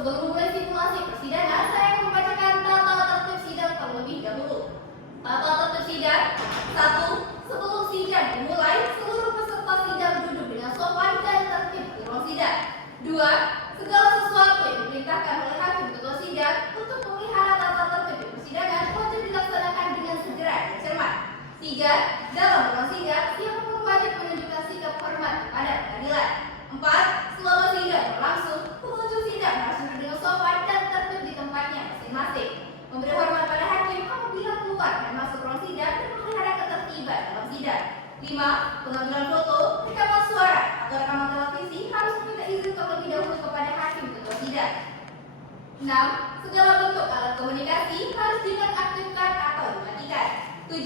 Sebelum memulai simulasi persidangan, saya akan membacakan tata tertib sidang terlebih dahulu. Tata tertib sidang 1. Sebelum sidang dimulai, seluruh peserta sidang duduk dengan sopan dan tertib di ruang sidang. 2. Segala sesuatu yang diperintahkan oleh hakim ketua sidang untuk memelihara tata tertib di persidangan wajib dilaksanakan dengan segera dan cermat. 3. Dalam ruang sidang, siapapun wajib menunjukkan sikap hormat kepada pengadilan. 4. Selama sidang berlangsung, pengunjung sidang harus duduk dengan sopan dan tertib di tempatnya masing-masing. Memberi hormat pada hakim apabila keluar dan masuk ruang sidang dan memelihara ketertiban dalam sidang. 5. Pengambilan foto, rekaman suara, atau rekaman televisi harus meminta izin terlebih dahulu kepada hakim ketua sidang. 6. Segala bentuk alat komunikasi harus dinonaktifkan atau dimatikan. 7.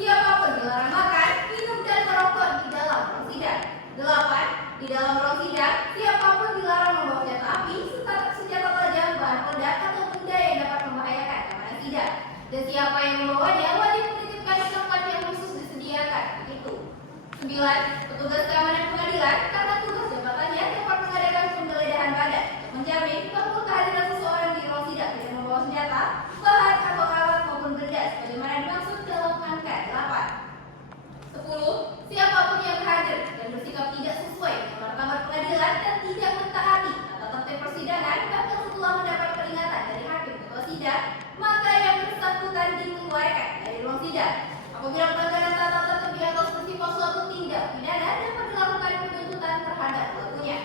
Siapapun dilarang makan, minum, dan merokok di dalam ruang sidang. 8. Di dalam ruang sidang, siapapun dilarang membawa senjata api, senjata tajam, bahan peledak, atau benda yang dapat membahayakan keamanan sidang. Dan siapa yang membawanya wajib menitipkan di tempat yang khusus disediakan. Begitu. 9. Petugas keamanan pengadilan karena tugas jabatannya dapat mengadakan penggeledahan badan untuk menjamin bahwa kehadiran seseorang di ruang sidang tidak membawa senjata, bahan atau alat maupun benda sebagaimana dimaksud dalam angka 8. 10. Siapapun yang hadir dan bersikap tidak sesuai dengan martabat pengadilan dan tidak mentaati tata tertib persidangan bahkan setelah mendapat peringatan dari hakim ketua sidang, maka yang bersangkutan dikeluarkan dari ruang sidang. Apabila pelanggaran tata tertib di atas bersifat suatu tindak pidana dapat dilakukan penuntutan terhadap pelakunya.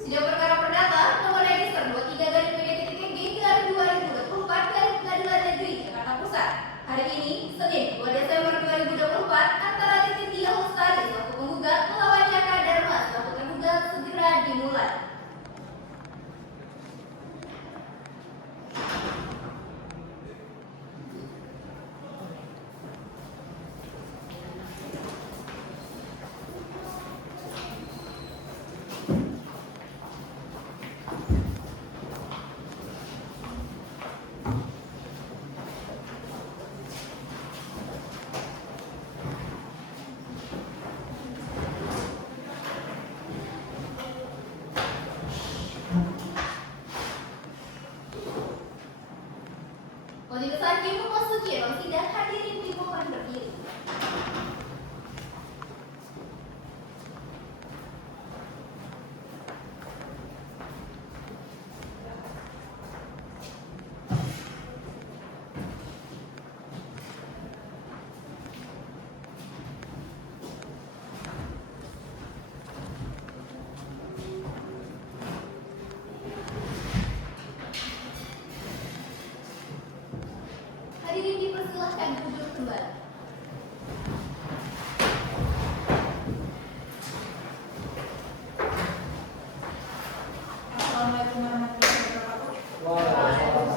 Sidang perkara perdata nomor register 23/PG-2024 dari Pengadilan Negeri Jakarta Pusat. Hari ini, Senin 2 Desember 2024, antara Titia Lestari selaku penggugat melawan Jaka Dharma selaku tergugat segera dimulai. Majelis hakim memasuki ruang sidang, hadirin dimohon berdiri. Hadirin dipersilahkan duduk kembali. Assalamualaikum warahmatullahi wabarakatuh.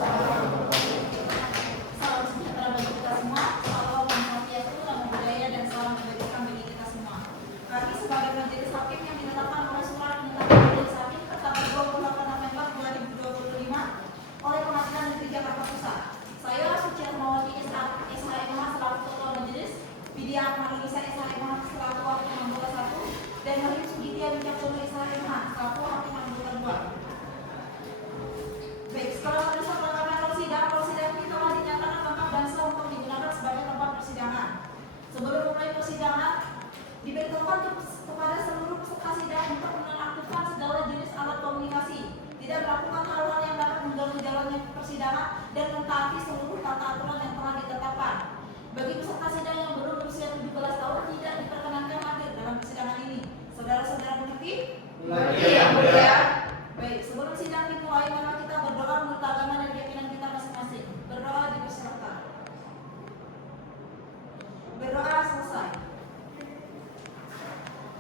Salam sejahtera bagi kita semua. Salam Swastiastu, namo buddhaya, dan salam kebajikan bagi kita semua. Kami sebagai majelis hakim yang ditetapkan oleh surat penetapan majelis hakim tertanggal 28 November 2025 oleh Pengadilan Negeri Jakarta Pusat. Saya Suci Rahmawati SHMH selaku ketua majelis, Widya Marisa SHMH selaku hakim anggota 1, dan Wahyu Sugitya Wicaksono SHMH selaku hakim anggota 2. Baik, setelah menulis perlengkapan ruang sidang ini telah dinyatakan lengkap dan sah untuk digunakan sebagai tempat persidangan. Sebelum mulai persidangan, diberitahukan kepada seluruh peserta sidang untuk menonaktifkan segala jenis alat komunikasi, tidak melakukan hal-hal yang dapat mengganggu jalannya persidangan, dan mentaati seluruh tata aturan yang telah ditetapkan. Bagi peserta sidang yang belum berusia 17 tahun tidak diperkenankan hadir dalam persidangan ini. Saudara-saudara mengerti? Mengerti, Yang Mulia. Baik, sebelum sidang dimulai, mari kita berdoa menurut agama dan keyakinan kita masing-masing. Berdoa dipersilakan. Berdoa selesai.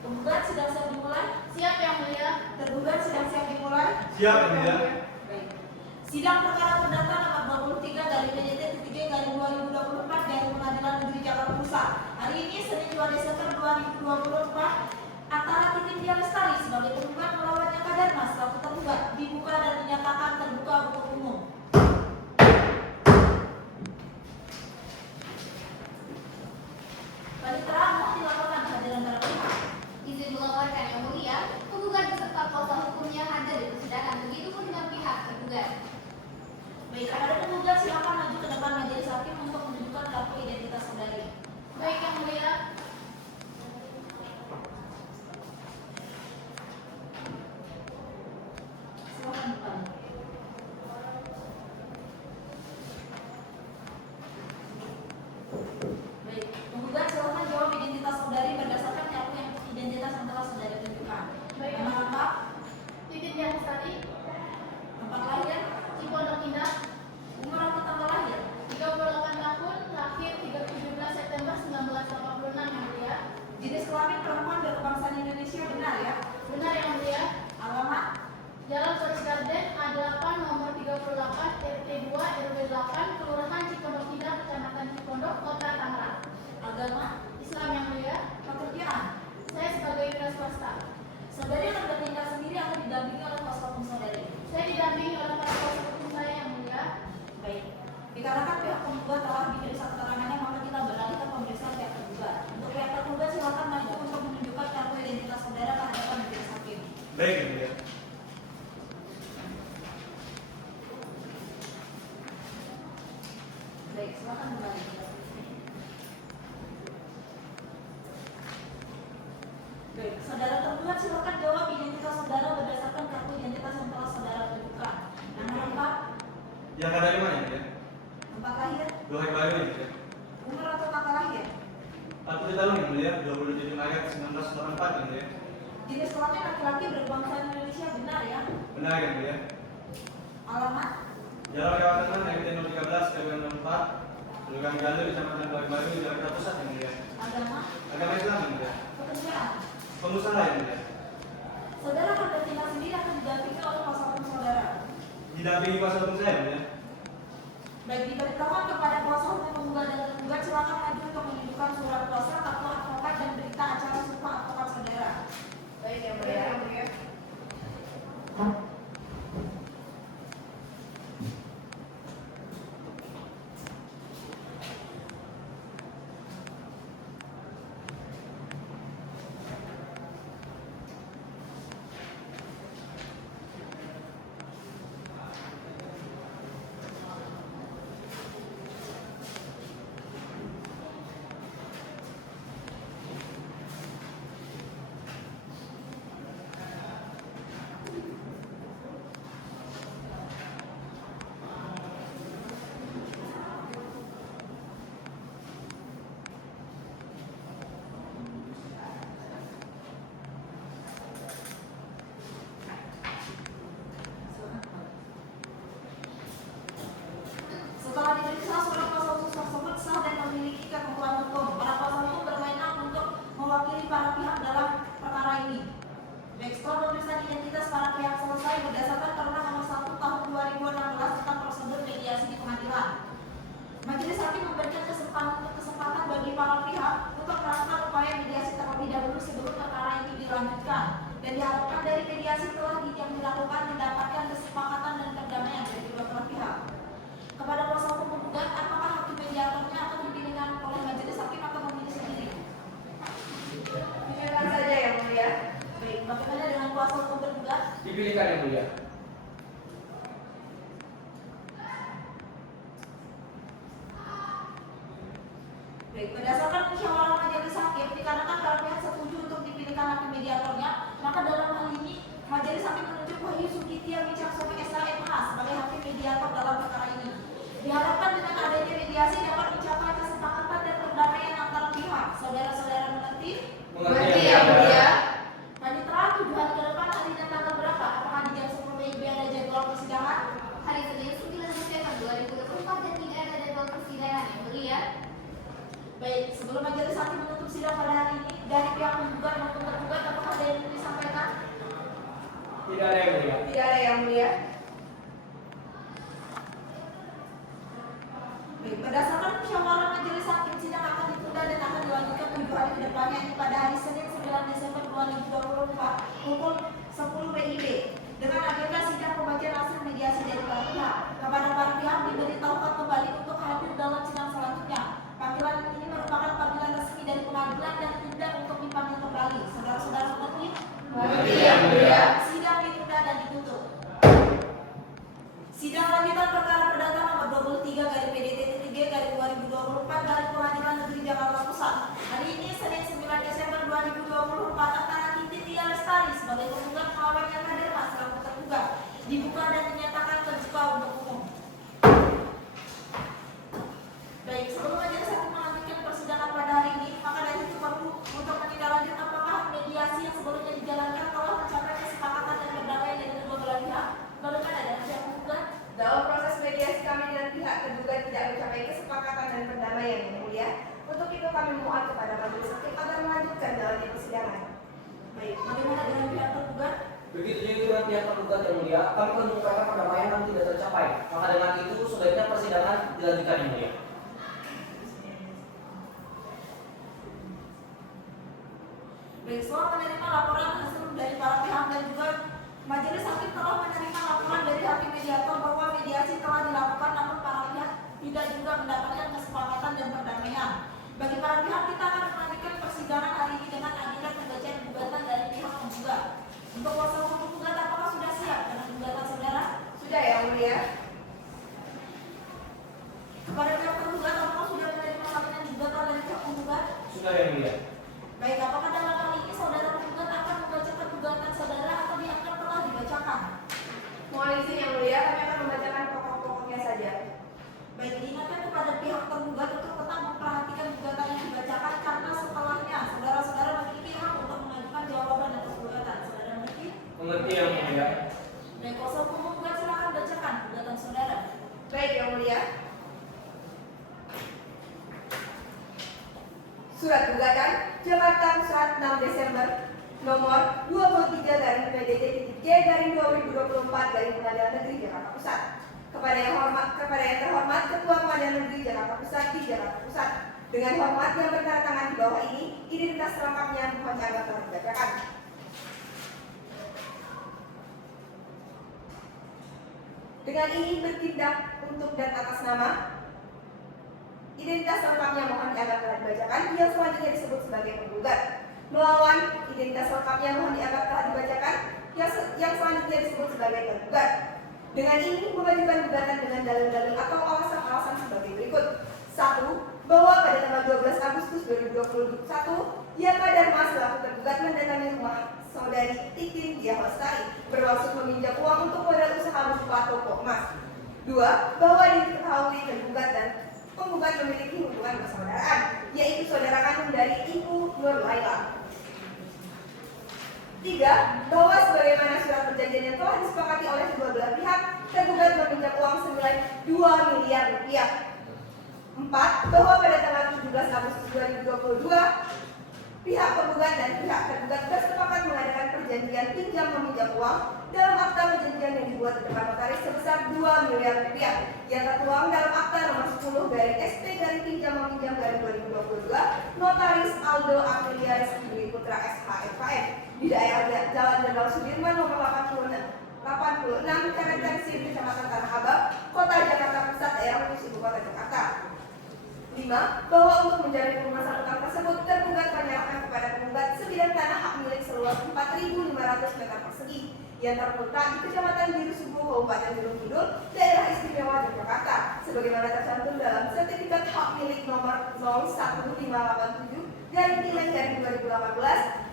Penggugat sudah siap dimulai? Siap, Yang Mulia. Tergugat sedang siap dimulai? Siap, Yang Mulia. Baik. Sidang perkara perdata nomor 23 dari PJT-3/2024 dari Pengadilan Negeri Jakarta Pusat. Hari ini Senin 2 Desember 2024, antara Titia Lestari sebagai penggugat melawan Jaka Dharma selaku tergugat dibuka dan dinyatakan terbuka untuk umum. Panitera, mohon dilaporkan kehadiran para pihak. Izin melaporkan, Yang Mulia, penggugat beserta kuasa hukumnya hadir di persidangan persidangan. Begitupun dengan pihak tergugat. Baik, kepada penggugat silakan maju ke depan majelis hakim untuk menunjukkan kartu identitas saudari. Baik yang mulia. Silakan depan. Baik, penggugat silakan jawab identitas saudari berdasarkan kartu yang identitas yang telah saudari tunjukkan. Baik. Nama lengkap, Titik yang tadi. tempat lahir, Cipondok Indah. umur atau tanggal lahir, 38 tahun. Lahir 17 September 1986 yang mulia. jenis kelamin perempuan berkebangsaan Indonesia, benar ya? Benar yang mulia. Alamat, Jalan Forest Garden A8 nomor 38 RT 2 RW 8 Kelurahan Cipondok Indah Kecamatan Cipondok Kota Tangerang. agama, Islam yang mulia. pekerjaan. Saya sebagai wira swasta. Saudari akan bertindak sendiri atau didampingi oleh kuasa hukum saudari? Saya didampingi oleh para kuasa hukum saya yang mulia. Baik. Dikarenakan pihak penggugat telah diperiksa keterangannya, maka kita beralih ke pemeriksaan pihak tergugat. Untuk pihak tergugat silakan maju untuk menunjukkan kartu identitas saudara ke hadapan majelis hakim. Baik yang mulia. Baik, silakan kembali. Baik, saudara tergugat silakan jawab identitas saudara berdasarkan kartu identitas yang telah saudara tunjukkan. Nama lengkap, Yang ada lima yang mulia. tempat lahir, 2 hari baru yang mulia. umur atau tanggal lahir, 40 tahun yang mulia. 27 Maret 1984 yang mulia. jenis kelamin laki-laki berkebangsaan Indonesia, benar ya? Benar yang mulia. Alamat, Jalan Kawasan RT 013 RW 04 Kelurahan Galuh Kecamatan Baru Jakarta Pusat yang mulia. agama, Agama Islam yang mulia. pekerjaan. Pengusaha yang mulia. Saudara akan bertindak sendiri atau didampingi oleh kuasa hukum saudara? Didampingi kuasa hukum saya yang mulia. Baik, diberitahukan kepada kuasa hukum penggugat dan tergugat silakan maju untuk menunjukkan surat kuasa, kartu advokat dan berita acara sumpah advokat saudara. Baik yang mulia. Setelah diperiksa surat kuasa khusus tersebut sah dan memiliki ketentuan hukum, para kuasa hukum berwenang untuk mewakili para pihak dalam perkara ini. Baik, setelah pemeriksaan identitas para pihak selesai berdasarkan Permen Nomor 1 Tahun 2016 tentang prosedur mediasi di pengadilan, majelis hakim memberikan kesempatan bagi para pihak untuk melakukan upaya mediasi terlebih dahulu sebelum perkara ini dilanjutkan, dan diharapkan dari mediasi yang dilakukan mendapatkan kesepakatan dan perdamaian dari kedua belah pihak. Kepada kuasa hukum penggugat, apakah hakim mediatornya akan dipilihkan oleh majelis hakim atau memilih sendiri? Pilihkan saja yang mulia. Baik, bagaimana dengan kuasa hukum tergugat? Dipilihkan yang mulia. Baik, berdasarkan musyawarah majelis hakim, dikarenakan para pihak setuju untuk dipilihkan hakim mediatornya, maka dalam hal ini majelis hakim menunjuk Wahyu Sukitya Wicaksono SH.MH sebagai hakim mediator dalam perkara ini. Diharapkan dengan adanya mediasi dapat mencapai kesepakatan dan perdamaian antara pihak. Saudara-saudara mengerti? Mengerti yang mulia. Panitera, 7 hari ke depan hari dan tanggal berapa? Apakah di jam 10 WIB ada jadwal persidangan? Hari Senin 9 Desember 2024 dan tidak ada jadwal persidangan yang mulia. Baik, sebelum majelis hakim menutup sidang pada hari ini, dari pihak penggugat maupun tergugat, apakah ada yang ingin disampaikan? Tidak ada yang mulia. Tidak ada yang mulia. Baik, berdasarkan musyawarah majelis hakim, sidang akan ditunda dan akan dilanjutkan 7 hari ke depannya, ini pada hari Senin 9 Desember 2024 pukul 10 WIB dengan agenda sidang pembacaan hasil mediasi dari para pihak. Kepada para pihak diberitahukan kembali untuk hadir dalam sidang selanjutnya. Panggilan ini merupakan panggilan resmi dari pengadilan dan tidak untuk dipanggil kembali. Saudara-saudara mengerti? Mengerti yang mulia. Sidang ditunda dan ditutup. pihak tergugat yang mulia, kami telah mengupayakan perdamaian namun tidak tercapai. Maka dengan itu sebaiknya persidangan dilanjutkan yang mulia. Baik, setelah menerima laporan hasil dari para pihak dan juga majelis hakim telah menerima laporan dari hakim mediator bahwa mediasi telah dilakukan namun para pihak tidak juga mendapatkan kesepakatan dan perdamaian. Bagi para pihak kita akan melanjutkan persidangan hari ini dengan agenda pembacaan gugatan dari pihak penggugat. Untuk kuasa hukum penggugat apakah sudah siap dengan gugatan saudara? Sudah ya mulia. Kepada pihak penggugat apakah sudah menerima salinan gugatan dari pihak penggugat? Sudah yang mulia. Baik, apakah dalam hal ini saudara penggugat akan membacakan gugatan saudara atau dianggap telah dibacakan? Mohon izin yang mulia, kami akan membacakan pokok-pokoknya saja. Baik, diingatkan kepada pihak tergugat untuk tetap memperhatikan gugatan yang dibacakan karena setelahnya saudara-saudara memiliki hak untuk mengajukan jawaban atas gugatan. Saudara memiliki? Mengerti yang mulia. Baik, kuasa hukum penggugat silakan bacakan gugatan saudara. Baik yang mulia. Surat gugatan Jakarta Pusat 6 Desember nomor 23/PDJ-G/2024 dari Pengadilan Negeri Jakarta Pusat. Kepada yang terhormat Ketua Pengadilan Negeri Jakarta Pusat di Jakarta Pusat. Dengan hormat yang bertanda tangan di bawah ini, identitas lengkapnya mohon dianggap telah dibacakan. Dengan ini bertindak untuk dan atas nama identitas lengkapnya mohon dianggap telah dibacakan. Yang selanjutnya disebut sebagai penggugat. Melawan identitas lengkapnya mohon dianggap telah dibacakan. Yang selanjutnya disebut sebagai tergugat. Dengan ini mengajukan gugatan dengan dalil-dalil atau alasan-alasan sebagai berikut. 1. Bahwa pada tanggal 12 Agustus 2021, Yaka Dharma selaku tergugat mendatangi rumah saudari Titin Diah Lestari bermaksud meminjam uang untuk modal usaha berupa toko emas. 2. Bahwa diketahui tergugat dan penggugat memiliki hubungan persaudaraan, yaitu saudara kandung dari Ibu Nur Laila. 3. Bahwa sebagaimana surat perjanjian yang telah disepakati oleh kedua belah pihak, tergugat meminjam uang senilai 2 miliar rupiah. 4. Bahwa pada tanggal 17 Agustus 2022, pihak penggugat dan pihak tergugat bersepakat mengadakan perjanjian pinjam meminjam uang dalam akta perjanjian yang dibuat di depan notaris sebesar 2 miliar rupiah yang tertuang dalam akta nomor 10/SP/pinjam-meminjam-2022 notaris Aldo Aprilia Reski Putra SHFKM di daerah Jalan Jenderal Sudirman nomor 86 Karet Sip, Kecamatan Tanah Abang, Kota Jakarta Pusat, daerah khusus Ibu Kota Jakarta. 5. Bahwa untuk menjalani pelunasan utang tersebut, tergugat menyerahkan kepada penggugat sebidang tanah hak milik seluas 4.500 meter persegi yang terletak di Kecamatan Biru Subuh, Kabupaten Gunung Kidul, Daerah Istimewa Yogyakarta, sebagaimana tercantum dalam sertifikat hak milik nomor 01587-2018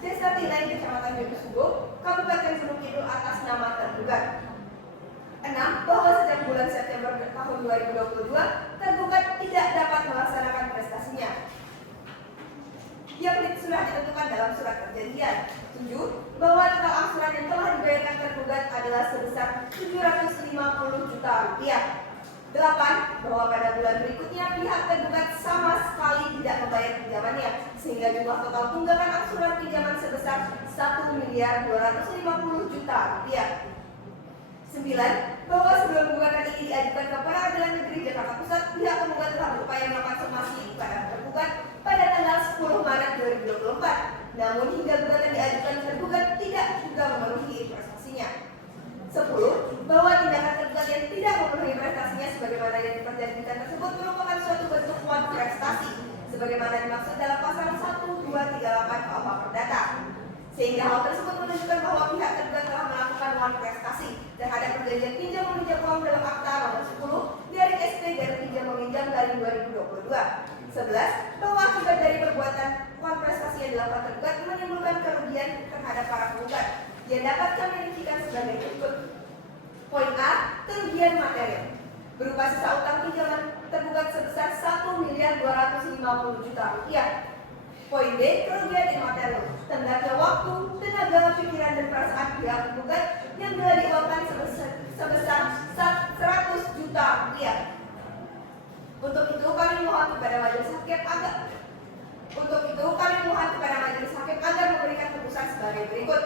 Desa Tileng, Kecamatan Biru Subuh, Kabupaten Gunung Kidul atas nama tergugat. 6. Bahwa sejak bulan September tahun 2022, tergugat tidak dapat melaksanakan prestasinya yang sudah ditentukan dalam surat perjanjian. 7. Bahwa total angsuran yang telah dibayarkan tergugat adalah sebesar 750 juta rupiah. 8. Bahwa pada bulan berikutnya pihak tergugat sama sekali tidak membayar pinjamannya, sehingga jumlah total tunggakan angsuran pinjaman sebesar 1.250 juta rupiah. 9. Bahwa sebelum gugatan ini diajukan ke Pengadilan Negeri Jakarta Pusat, pihak penggugat telah berupaya melakukan somasi kepada tergugat pada tanggal 10 Maret 2024. Namun hingga gugatan diajukan, tergugat tidak juga memenuhi prestasinya. 10. Bahwa tindakan tergugat yang tidak memenuhi prestasinya sebagaimana yang diperjanjikan tersebut merupakan suatu bentuk wan prestasi sebagaimana dimaksud dalam pasal 1238 KUH Perdata. Sehingga hal tersebut menunjukkan bahwa pihak tergugat telah melakukan wan prestasi terhadap perjanjian pinjam meminjam uang dalam akta nomor 10 dari SP dari pinjam meminjam dari 2022. 11. Bahwa akibat dari perbuatan wan prestasi yang dilakukan tergugat menimbulkan kerugian terhadap para penggugat yang dapat kami rincikan sebagai berikut. Poin A. Kerugian material berupa sisa utang pinjaman tergugat sebesar 1.250 juta rupiah. Poin B. Kerugian imaterial, tenaga waktu, tenaga pikiran dan perasaan pihak penggugat yang telah diuangkan sebesar 100 juta rupiah. Untuk itu kami mohon kepada majelis hakim agar memberikan putusan sebagai berikut.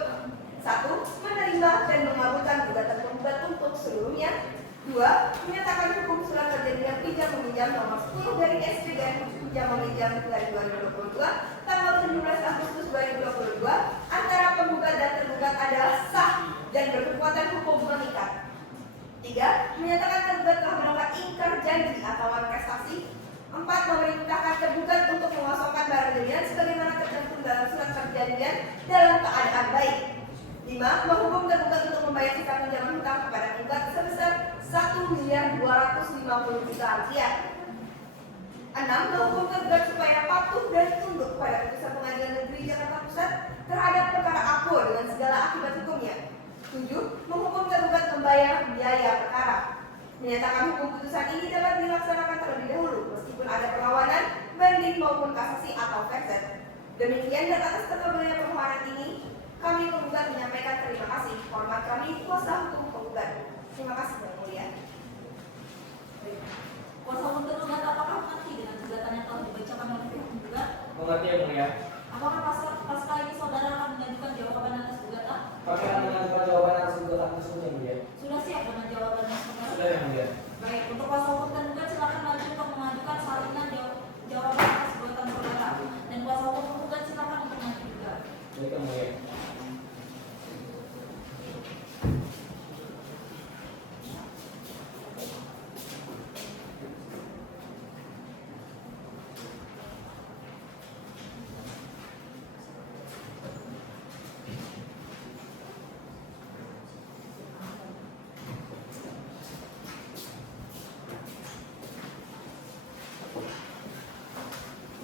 1. Menerima dan mengabulkan seluruhnya. 2. Menyatakan hukum surat perjanjian pinjam meminjam nomor 10 dari SP dan pinjam meminjam dari 2022 tanggal 17 Agustus 2022 antara penggugat dan tergugat adalah sah dan berkekuatan hukum mengikat. 3. Menyatakan tergugat telah melakukan ingkar janji atau prestasi. 4. Memerintahkan tergugat untuk mengosongkan barang jaminan sebagaimana tercantum dalam surat perjanjian dalam keadaan baik. 5. Menghukum tergugat untuk membayar sisa pinjaman hutang kepada penggugat sebesar 1.250 juta rupiah. 6. Menghukum tergugat supaya patuh dan tunduk pada putusan Pengadilan Negeri Jakarta Pusat terhadap perkara akuo dengan segala akibat hukumnya. 7. Menghukum tergugat membayar biaya perkara. Menyatakan hukum putusan ini dapat dilaksanakan terlebih dahulu meskipun ada perlawanan, banding maupun kasasi atau verset. Demikian dan atas terkabulnya permohonan ini, kami penggugat menyampaikan terima kasih. Hormat kami, kuasa hukum penggugat. Terima kasih Yang Mulia. Kuasa hukum tergugat apakah mengerti dengan gugatan yang telah dibacakan oleh pihak penggugat? Mengerti Yang Mulia. Apakah pasca ini saudara akan mengajukan jawaban atas gugatan? Kami akan mengajukan jawaban atas gugatan tersebut Yang Mulia. Sudah siap dengan jawabannya saudara? Sudah Yang Mulia. Baik, untuk kuasa hukum tergugat silakan maju untuk mengajukan salinan jawaban atas gugatan saudara. Dan kuasa hukum penggugat silakan untuk maju juga. Baik Yang Mulia.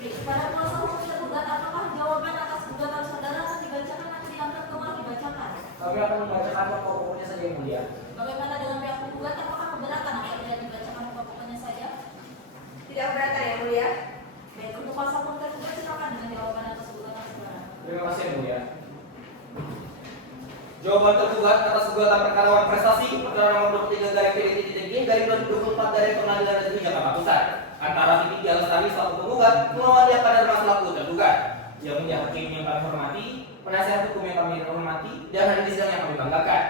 Baik, kepada kuasa hukum tergugat apakah jawaban atas gugatan saudara akan dibacakan atau diangkat keluar dibacakan? Kami akan membacakan pokok-pokoknya saja Yang Mulia. Bagaimana dengan pihak penggugat? Apakah keberatan apabila dibacakan pokok-pokoknya saja? Tidak keberatan Yang Mulia. Baik, untuk kuasa hukum tergugat silakan dengan jawaban atas gugatan saudara. Terima kasih Yang Mulia. Jawaban tergugat atas gugatan perkara wan prestasi perkara nomor 23 garing PDT-G garing 2024 dari Pengadilan Negeri Jakarta Pusat antara Titik Jalestari selaku penggugat melawan Dia Kadarma selaku tergugat. Yang Mulia hakim yang kami hormati, penasihat hukum yang kami hormati, dan hadirin sidang yang kami banggakan.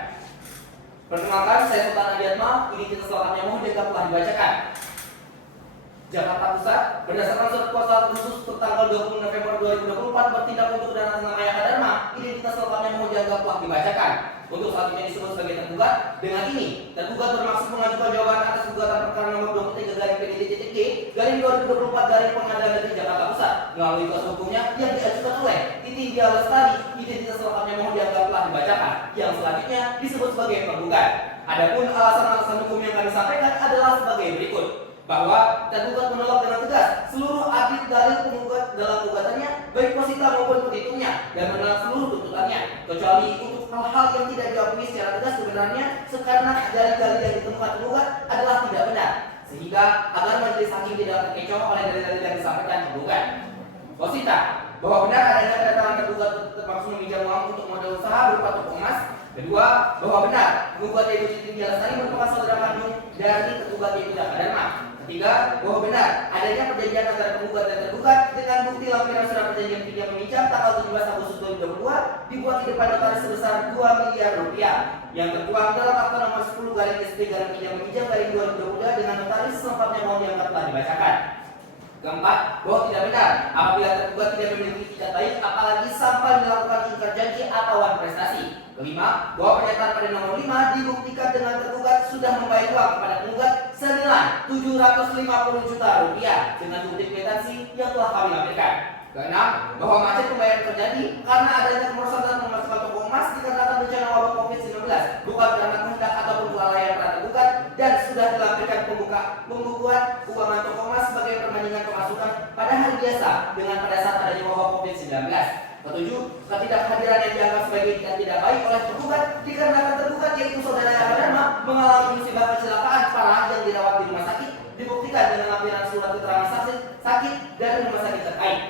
Perkenalkan, saya Sultan Adiatma, identitas lengkapnya mohon telah dibacakan. Jakarta Pusat berdasarkan surat kuasa khusus tertanggal 20 November 2024 bertindak untuk dan atas nama Yang Kadarma, identitas lengkapnya mohon telah dibacakan. Untuk saat ini disebut sebagai tergugat. Dengan ini, tergugat bermaksud mengajukan jawaban atas gugatan perkara nomor 23 garing PDT-G garing 2024 garing Pengadilan Negeri Jakarta Pusat melalui kuasa hukumnya yang diajukan oleh Titik Jalestari, identitas lengkapnya mohon telah dibacakan. Yang selanjutnya disebut sebagai penggugat. Adapun alasan-alasan hukum yang kami sampaikan adalah sebagai berikut. Bahwa tergugat menolak dengan tegas seluruh adil dalil penggugat dalam gugatannya, baik posita maupun petitungnya, dan menolak seluruh tuntutannya, kecuali untuk hal-hal yang tidak diakui secara tegas kebenarannya, karena dalil-dalil yang ditemukan penggugat adalah tidak benar, sehingga agar majelis hakim tidak terkecoh oleh dalil-dalil yang disampaikan penggugat. Posita, bahwa benar adanya kedatangan tergugat terpaksa meminjam uang untuk modal usaha berupa toko emas. Kedua, bahwa benar penggugat yaitu Titik Jalestari merupakan saudara kandung dari tergugat yaitu Dia Kadarma. Ketiga, bahwa benar adanya perjanjian antara penggugat dan tergugat dengan bukti lampiran surat perjanjian pinjam meminjam tanggal 17 Agustus 2022 dibuat di depan notaris sebesar 2 miliar rupiah yang tertuang dalam akta nomor 10 garing SP garing pinjam meminjam garing 2022 dengan notaris selengkapnya mohon dianggap telah dibacakan. Keempat, bahwa tidak benar apabila tergugat tidak memiliki itikat baik apalagi sampai melakukan ingkar janji atau wan prestasi. Kelima, bahwa pernyataan pada nomor 5 dibuktikan dengan tergugat sudah membayar uang kepada penggugat senilai 750 juta rupiah dengan bukti kwitansi yang telah kami lampirkan. Keenam, bahwa macet pembayaran terjadi karena adanya kemerosotan dan memasukkan toko emas dikarenakan bencana wabah COVID-19, bukan karena kehendak ataupun kelalaian para tergugat, dan sudah dilampirkan pembukuan keuangan toko emas sebagai perbandingan pemasukan pada hari biasa dengan pada saat adanya wabah COVID-19. Ketujuh, ketidakhadiran yang dianggap sebagai tidak baik oleh tergugat dikarenakan tergugat yaitu saudara Yang Kadarma mengalami musibah kecelakaan parah yang dirawat di rumah sakit, dibuktikan dengan lampiran surat keterangan sakit dari rumah sakit terkait.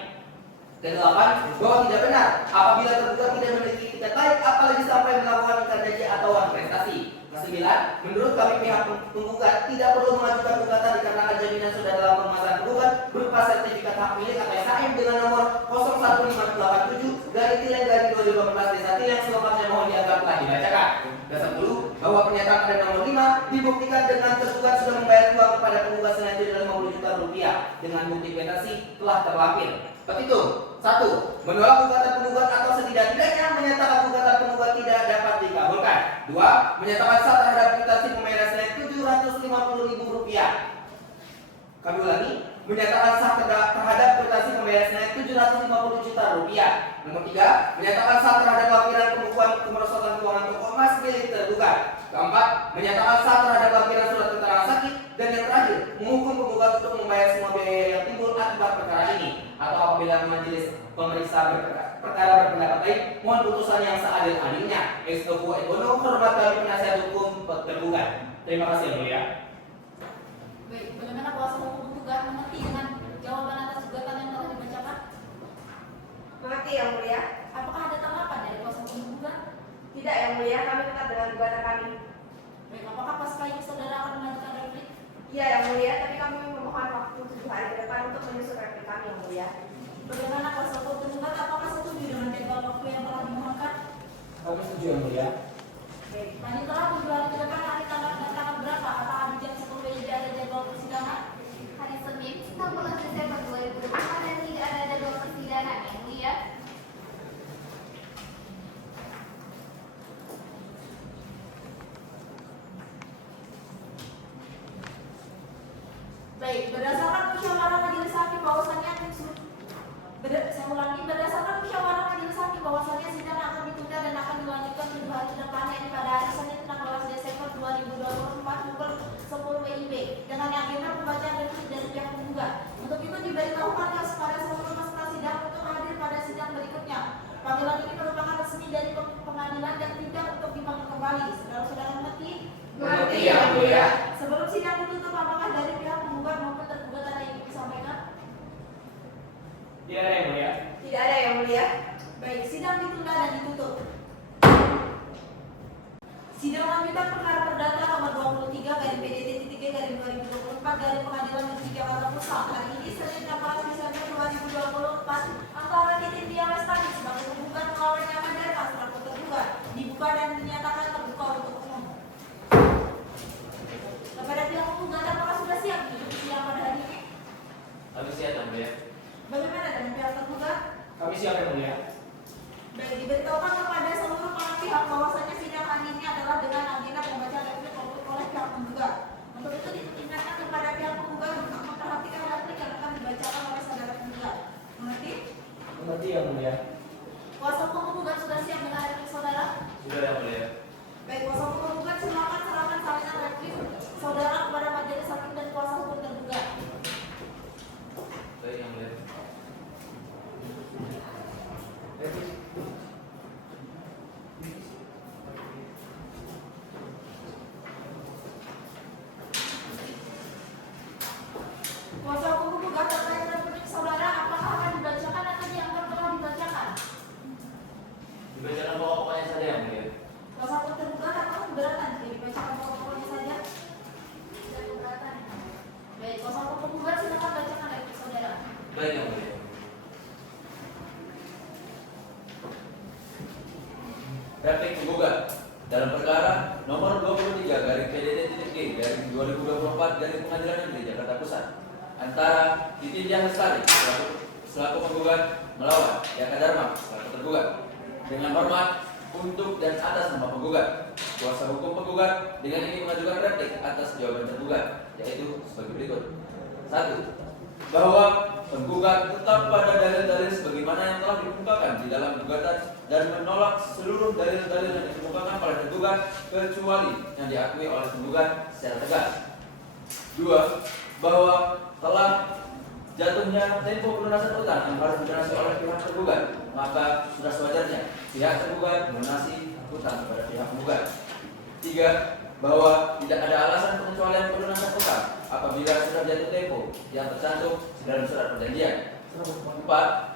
Kedelapan, bahwa tidak benar apabila tergugat tidak memiliki itikat baik apalagi sampai melakukan ingkar janji atau wan prestasi. Kesembilan, menurut kami pihak penggugat tidak perlu mengajukan gugatan dikarenakan jaminan sudah dalam permasalahan penggugat berupa sertifikat hak milik atau SHM dengan nomor 01587 garing tilang garing 2018 desa tilang selengkapnya mohon dianggap telah dibacakan. Ke-10, bahwa pernyataan pada nomor 5 dibuktikan dengan tergugat sudah membayar uang kepada penggugat senilai 750 juta rupiah dengan bukti kwitansi telah terlampir. Petitum 1. Menolak gugatan penggugat atau setidak-tidaknya menyatakan gugatan penggugat tidak dapat dikabulkan. 2. Menyatakan sah terhadap kwitansi pembayaran senilai 750.000 rupiah. Kami ulangi, menyatakan sah terhadap kwitansi pembayaran senilai 750 juta rupiah. Nomor 3, menyatakan sah terhadap lampiran pembukuan kemerosotan keuangan toko emas milik tergugat. Keempat, menyatakan sah terhadap lampiran surat keterangan sakit. Dan yang terakhir, menghukum penggugat untuk membayar semua biaya yang timbul akibat perkara ini. Atau apabila majelis pemeriksa perkara berpendapat lain, mohon putusan yang seadil-adilnya. Ex equo et bono, hormat kami penasihat hukum tergugat. Terima kasih yang mulia. Baik, bagaimana kuasa hukum penggugat mengerti dengan jawaban atas gugatan yang telah dibacakan? Mengerti yang mulia? Apakah ada tanggapan dari kuasa hukum penggugat? Tidak yang mulia, kami tetap dengan gugatan kami. Baik, apakah pasca ini saudara akan melanjutkan replik? Iya yang mulia, tapi kami memohon waktu 7 hari ke depan untuk menyusun replik kami yang mulia. Bagaimana kuasa hukum penggugat? Apakah setuju dengan jadwal waktu yang telah dimohonkan? Kami setuju yang mulia. Baik, panitera 7 hari ke depan hari tanggal dan tanggal berapa? Apakah di jam 10 WIB ada jadwal persidangan? Hari Senin 16 Desember 2024 dan tidak ada jadwal persidangan yang mulia. Baik, berdasarkan musyawarah majelis hakim bahwasannya saya ulangi, berdasarkan musyawarah majelis hakim bahwasannya sidang akan ditunda dan akan dilanjutkan 7 hari ke depan yaitu pada hari Senin 16 Desember 2024 pukul 10 WIB dengan agenda pembacaan replik dari pihak penggugat. Untuk itu diberitahukan kepada seluruh peserta sidang untuk hadir pada sidang berikutnya. Panggilan ini merupakan resmi dari pengadilan dan tidak untuk dipanggil kembali. Saudara-saudara mengerti? Mengerti yang mulia. Sebelum sidang ditutup, apakah dari pihak penggugat maupun tergugat ada yang ingin disampaikan? Tidak ada yang mulia. Tidak ada yang mulia. Baik, sidang ditunda dan ditutup. Sidang lanjutan perkara perdata nomor 23 garing PDT-3 garing 2024 dari Pengadilan Negeri Jakarta Pusat. Hari ini Senin 16 Desember 2024 antara Titin Dia Lestari sebagai penggugat melawan Nyaman Dharma selaku tergugat dibuka dan dinyatakan terbuka untuk umum. Kepada pihak penggugat, apakah sudah siap duduk sidang pada hari ini? Kami siap yang mulia. Bagaimana dengan pihak tergugat? Kami siap yang mulia. Baik, diberitahukan kepada seluruh para pihak bahwasanya sidang hari ini adalah dengan agenda pembacaan replik oleh pihak penggugat. Untuk itu diingatkan kepada pihak penggugat untuk memperhatikan replik yang akan dibacakan oleh saudara penggugat. Mengerti? Mengerti yang mulia. Kuasa hukum penggugat sudah siap dengan replik saudara? Sudah yang mulia. Baik, kuasa hukum penggugat silakan serahkan salinan replik saudara kepada majelis hakim dan kuasa hukum tergugat. Baik yang mulia. Kuasa hukum penggugat terkait replik saudara apakah akan dibacakan atau dianggap telah dibacakan? Dibacakan pokok-pokoknya saja yang mulia. Kuasa hukum tergugat atau keberatan jika dibacakan pokok-pokoknya saja? Tidak keberatan. Baik, kuasa hukum penggugat silakan bacakan replik saudara. Baik yang mulia. Replik penggugat dalam perkara nomor 23 garing PDT-G garing 2024 dari Pengadilan Negeri Jakarta Pusat antara Titin Dia Lestari selaku penggugat melawan Yaka Dharma selaku tergugat dengan hormat untuk dan atas nama penggugat. Kuasa hukum penggugat dengan ingin mengajukan replik atas jawaban tergugat yaitu sebagai berikut. 1. Bahwa penggugat tetap pada dalil-dalil sebagaimana yang telah dikemukakan di dalam gugatan dan menolak seluruh dalil-dalil yang dikemukakan oleh tergugat kecuali yang diakui oleh penggugat secara tegas. 2. Bahwa telah jatuhnya tempo pelunasan utang yang harus dilunasi oleh pihak tergugat, maka sudah sewajarnya pihak tergugat melunasi utang kepada pihak penggugat. 3. Bahwa tidak ada alasan pengecualian pelunasan utang apabila sudah jatuh tempo yang tercantum dalam surat perjanjian. 4.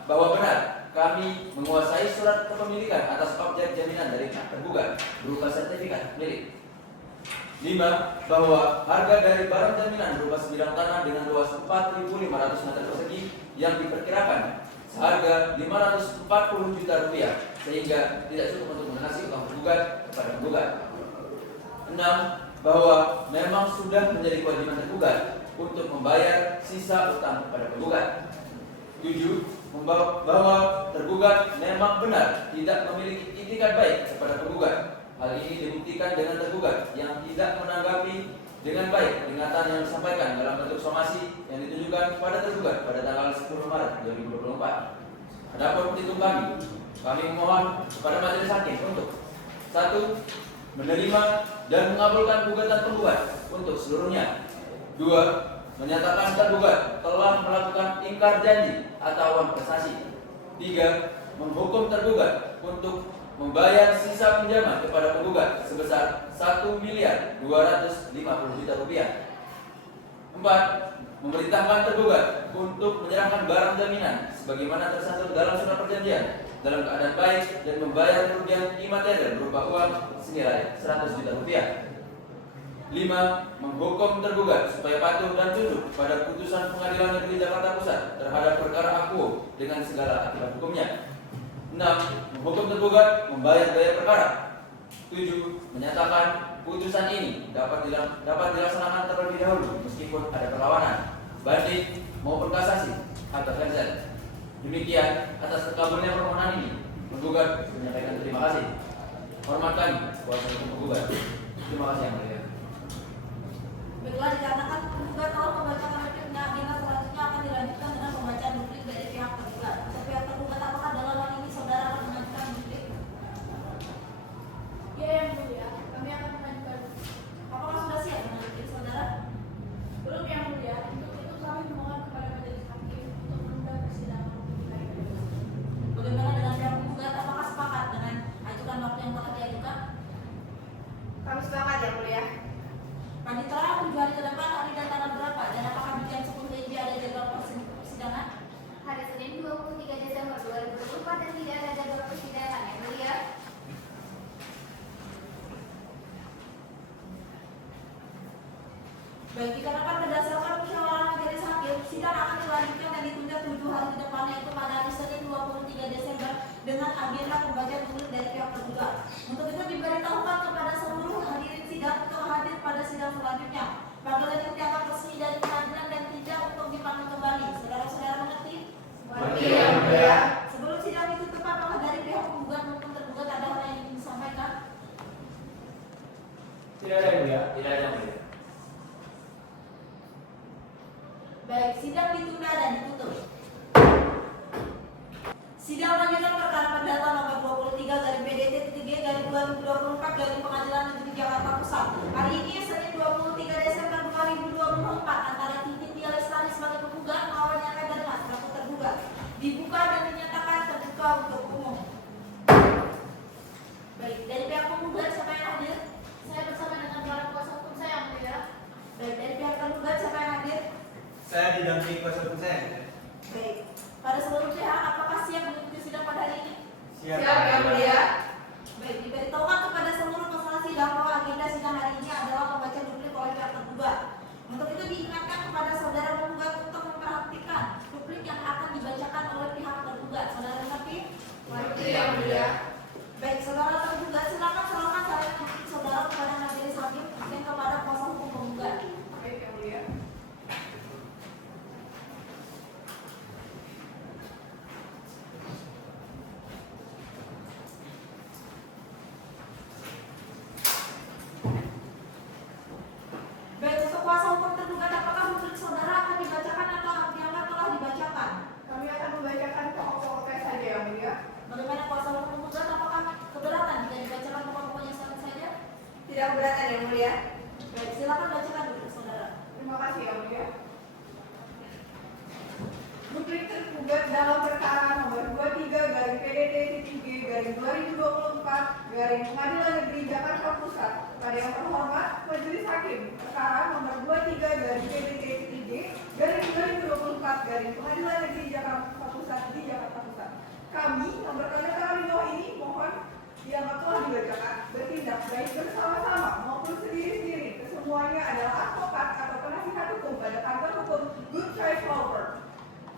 Bahwa benar kami menguasai surat kepemilikan atas objek jaminan dari pihak tergugat berupa sertifikat milik. 5. Bahwa harga dari barang jaminan berupa sebidang tanah dengan luas 4.500 meter persegi yang diperkirakan seharga 540 juta rupiah sehingga tidak cukup untuk melunasi utang tergugat kepada penggugat. 6. bahwa memang sudah menjadi kewajiban tergugat untuk membayar sisa utang kepada penggugat. 7. Bahwa tergugat memang benar tidak memiliki itikat baik kepada penggugat. Hal ini dibuktikan dengan tergugat yang tidak menanggapi dengan baik peringatan yang disampaikan dalam bentuk somasi yang ditujukan pada tergugat pada tanggal 10 Maret 2024. Adapun petitum kami memohon kepada majelis hakim untuk 1. Menerima dan mengabulkan gugatan penggugat untuk seluruhnya. 2. Menyatakan tergugat telah melakukan ingkar janji atau uang prestasi. 3. Menghukum tergugat untuk membayar sisa pinjaman kepada penggugat sebesar 1.250.000.000 rupiah. 4. Memerintahkan tergugat untuk menyerahkan barang jaminan sebagaimana tercantum dalam surat perjanjian dalam keadaan baik dan membayar kerugian imaterial berupa uang senilai 100 juta rupiah. 5. Menghukum tergugat supaya patuh dan tunduk pada putusan Pengadilan Negeri Jakarta Pusat terhadap perkara akuo dengan segala akibat hukumnya. 6. Menghukum tergugat membayar biaya perkara. 7. Menyatakan putusan ini dapat dilaksanakan terlebih dahulu meskipun ada perlawanan, banding maupun kasasi atau cancel. Demikian atas terkabulnya permohonan ini, penggugat menyampaikan terima kasih. Hormat kami, kuasa hukum penggugat. Terima kasih yang mulia. Baiklah, dikarenakan penggugat telah membacakan repliknya, agenda selanjutnya akan dilanjutkan dengan pembacaan duplik dari pihak tergugat. Untuk pihak tergugat, apakah dalam hal ini saudara akan mengajukan duplik? Ya, yang mulia, kami akan mengajukan. Apakah sudah siap dengan duplik saudara? Belum, yang mulia. Untuk itu kami memohon kepada majelis hakim untuk menunda persidangan untuk hari ini. Bagaimana dengan pihak penggugat? Apakah sepakat dengan ajukan waktu yang telah diajukan? Kami sepakat yang mulia. Panitera 7 hari ke depan, hari dan tanggal berapa? Dan apakah di jam 10 WIB ada jadwal persidangan? Hari Senin 23 Desember 2024 dan tidak ada jadwal persidangan, yang mulia. Baik, dikarenakan berdasarkan musyawarah majelis hakim, sidang akan dilanjutkan dan ditunda 7 hari ke depan, yaitu pada hari Senin 23 Desember dengan agenda pembacaan duplik dari pihak tergugat. Untuk itu diberitahukan kepada seluruh hadirin sidang untuk hadir pada sidang selanjutnya. Panggilan ini dianggap resmi dari pengadilan dan tidak untuk dipanggil kembali. Saudara-saudara mengerti? Mengerti yang mulia. Sebelum sidang ditutup, apakah dari pihak penggugat maupun tergugat ada hal yang ingin disampaikan? Tidak ada yang mulia. Tidak ada yang mulia. Baik, sidang ditunda dan ditutup. Sidang lanjutan perkara perdata nomor 23/PDT-G/2024 dari Pengadilan Negeri Jakarta Pusat. Hari ini Senin 23 Desember 2024 antara Titi Tia Lestari sebagai penggugat melawan Nyata Darmas selaku tergugat dibuka dan dinyatakan terbuka untuk umum. Baik, dari pihak penggugat siapa yang hadir? Saya bersama dengan para kuasa hukum saya, yang mulia. Baik, dari pihak tergugat siapa yang hadir? Saya didampingi kuasa hukum saya. Baik, pada seluruh pihak apakah siap mengikuti sidang pada hari ini? Siap. Siap yang mulia. Baik, diberitahukan kepada seluruh peserta sidang bahwa agenda sidang hari ini adalah pembacaan duplik oleh pihak tergugat. Untuk itu diingatkan kepada saudara penggugat untuk memperhatikan duplik yang akan dibacakan oleh pihak tergugat. Saudara mengerti? Mengerti yang mulia. Baik, saudara tergugat silakan serahkan salin duplik saudara kepada majelis hakim dan kepada kuasa hukum penggugat. Baik yang mulia. Baik, untuk kuasa hukum tergugat apakah duplik saudara akan dibacakan atau dianggap telah dibacakan? Kami akan membacakan pokok-pokoknya saja yang mulia. Bagaimana kuasa hukum penggugat? Apakah keberatan jika dibacakan pokok-pokoknya saja? Tidak keberatan yang mulia. Baik, silakan bacakan dulu, saudara. Terima kasih yang mulia. Duplik tergugat dalam perkara nomor 23/PDT-G/2024 Pengadilan Negeri Jakarta Pusat kepada yang terhormat Majelis Hakim perkara nomor 23/PDT-G/2024 Pengadilan Negeri Jakarta Pusat di Jakarta Pusat. Kami yang bertanda di bawah ini mohon dianggap telah dibacakan, bertindak baik bersama-sama maupun sendiri-sendiri. Kesemuanya adalah advokat atau penasihat hukum pada kantor hukum Good Choice Law Firm.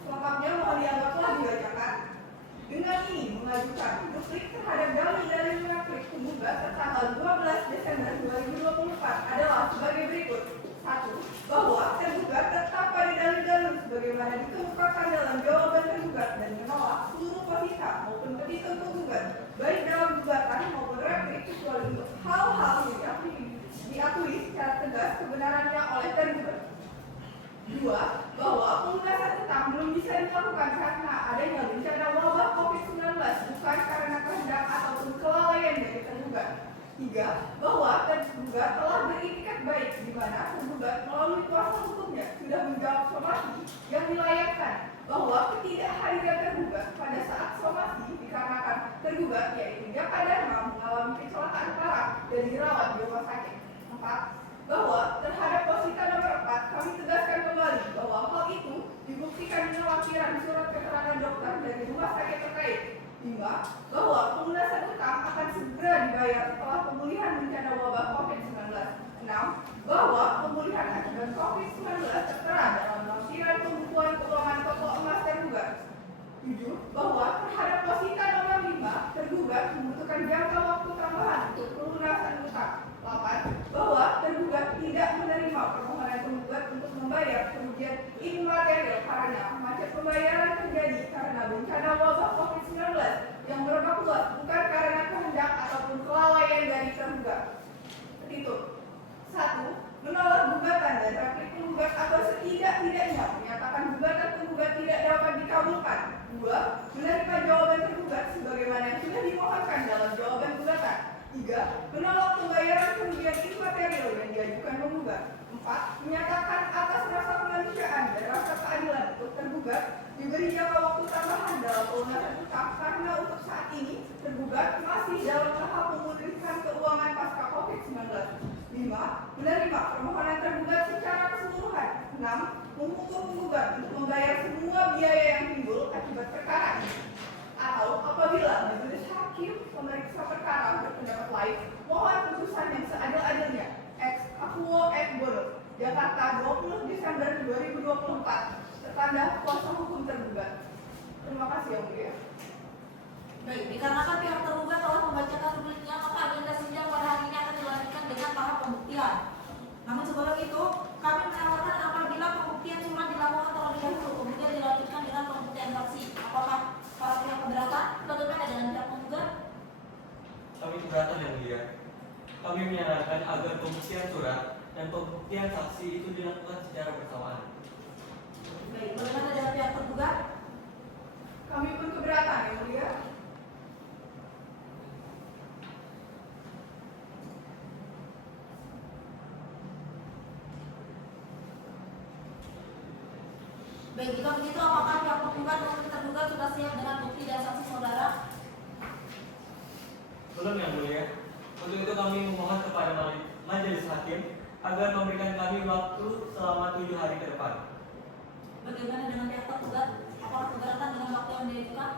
Selengkapnya mohon dianggap telah dibacakan. Dengan ini mengajukan duplik terhadap dalil-dalil replik penggugat tertanggal 12 Desember 2024 adalah sebagai berikut. 1. Bahwa tergugat tetap pada dalil-dalil sebagaimana dikemukakan dalam jawaban tergugat dan menolak seluruh petita maupun petitum penggugat, baik dalam gugatan maupun replik kecuali untuk hal-hal yang diakui secara tegas kebenarannya oleh tergugat. 2. Bahwa pelunasan utang belum bisa dilakukan karena adanya bencana wabah COVID-19 bukan karena kehendak ataupun kelalaian dari tergugat. 3. Bahwa tergugat telah beritikat baik di mana tergugat melalui kuasa hukumnya sudah menjawab somasi yang dilayangkan bahwa ketidakhadiran tergugat pada saat somasi dikarenakan tergugat yaitu Jaka Dharma mengalami kecelakaan parah dan dirawat di rumah sakit. 4. Bahwa terhadap posita nomor 4 kami tegaskan kembali bahwa hal itu dibuktikan dengan lampiran surat keterangan dokter dari rumah sakit terkait. 5. Bahwa pelunasan utang akan segera dibayar setelah pemulihan bencana wabah COVID-19. 6. Bahwa pemulihan akibat COVID-19 tertera dalam lampiran pembukuan keuangan toko emas tergugat. 7. Bahwa terhadap posita nomor 5 tergugat membutuhkan jangka waktu tambahan untuk pelunasan utang. 8. Bahwa tergugat tidak menerima permohonan penggugat untuk membayar kerugian imaterial karena macet pembayaran terjadi karena bencana wabah COVID-19 yang merebak luas bukan karena kehendak ataupun kelalaian dari tergugat. Petitum. 1. Menolak gugatan dan replik penggugat atau setidak-tidaknya menyatakan gugatan penggugat tidak dapat dikabulkan. 2. Menerima jawaban tergugat sebagaimana yang sudah dimohonkan dalam jawaban gugatan. 3. Menolak pembayaran kerugian imaterial yang diajukan penggugat. 4. Menyatakan atas rasa kemanusiaan dan rasa keadilan untuk tergugat diberi jangka waktu tambahan dalam pelunasan utang karena untuk saat ini tergugat masih dalam tahap pemulihan keuangan pasca COVID-19. 5. Menerima permohonan tergugat secara keseluruhan. 6. Menghukum penggugat untuk membayar semua biaya yang timbul akibat perkara ini. Atau apabila majelis hakim pemeriksa perkara berpendapat lain, mohon putusan yang seadil-adilnya. Ex Aquo et Bono, Jakarta 20 Desember 2024. Tertanda kuasa hukum tergugat. Terima kasih yang mulia. Baik, dikarenakan pihak tergugat telah membacakan repliknya, maka agenda sidang pada hari ini akan dilanjutkan dengan tahap pembuktian. Namun sebelum itu, kami menawarkan apabila pembuktian surat dilakukan terlebih dahulu, kemudian dilanjutkan dengan pembuktian saksi. Apakah para pihak keberatan? Bagaimana dengan pihak penggugat? Kami keberatan yang mulia. Kami menyarankan agar pembuktian surat dan pembuktian saksi itu dilakukan secara bersamaan. Baik, bagaimana dengan pihak tergugat? Kami pun keberatan yang mulia. Baik, jika begitu apakah pihak penggugat maupun tergugat sudah siap dengan bukti dan saksi saudara? Belum yang mulia. Untuk itu kami memohon kepada majelis hakim agar memberikan kami waktu selama 7 hari ke depan. Bagaimana dengan pihak tergugat? Apakah keberatan dengan waktu yang diajukan?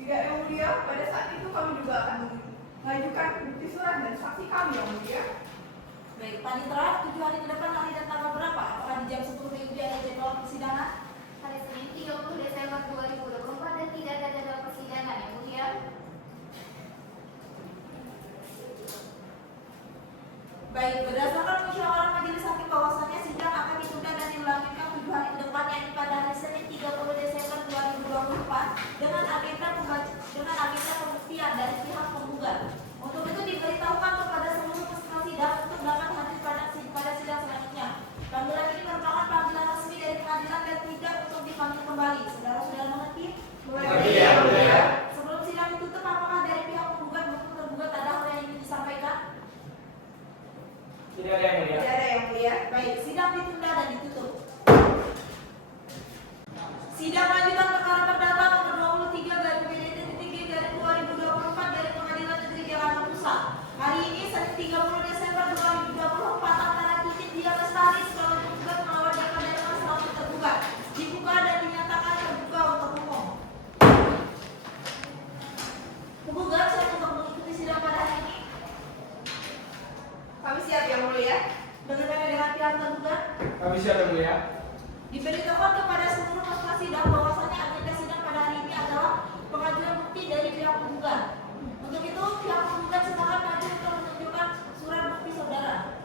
Tidak yang mulia, pada saat itu kami juga akan mengajukan bukti surat dan saksi kami yang mulia. Baik, panitera 7 hari ke depan hari dan tanggal berapa? Apakah di jam 10 WIB ada jadwal persidangan? Hari Senin 30 Desember 2024 dan tidak ada jadwal persidangan yang mulia. Baik, berdasarkan musyawarah majelis hakim bahwasannya sidang akan ditunda dan dilanjutkan 7 hari ke depan yakni pada hari Senin 30 Desember 2024 dengan agenda pembuktian dari pihak penggugat. Untuk itu diberitahukan kepada seluruh peserta sidang untuk dapat hadir pada sidang selanjutnya. Panggilan ini merupakan panggilan resmi dari pengadilan dan tidak untuk dipanggil kembali. Saudara-saudara mengerti? Mengerti yang mulia. Sebelum sidang ditutup, apakah dari pihak penggugat maupun tergugat ada hal yang ingin disampaikan? Tidak ada yang mulia. Tidak ada yang mulia. Baik, sidang ditunda dan ditutup. Sidang lanjutan perkara perdata nomor 23/PDT-G/2024 dari Pengadilan Negeri Jakarta Pusat. Hari ini Senin 30 Desember 2024 antara Titik Dia Lestari sebagai penggugat melawan Jaka Dharma selaku tergugat dibuka dan dinyatakan terbuka untuk umum. Penggugat siap untuk mengikuti sidang pada hari ini. Kami siap yang mulia. Bagaimana dengan pihak tergugat? Kami siap yang mulia. Diberitahukan kepada seluruh peserta sidang bahwasannya agenda sidang pada hari ini adalah pengajuan bukti dari pihak penggugat. Untuk itu, pihak penggugat silakan maju untuk menunjukkan surat bukti saudara.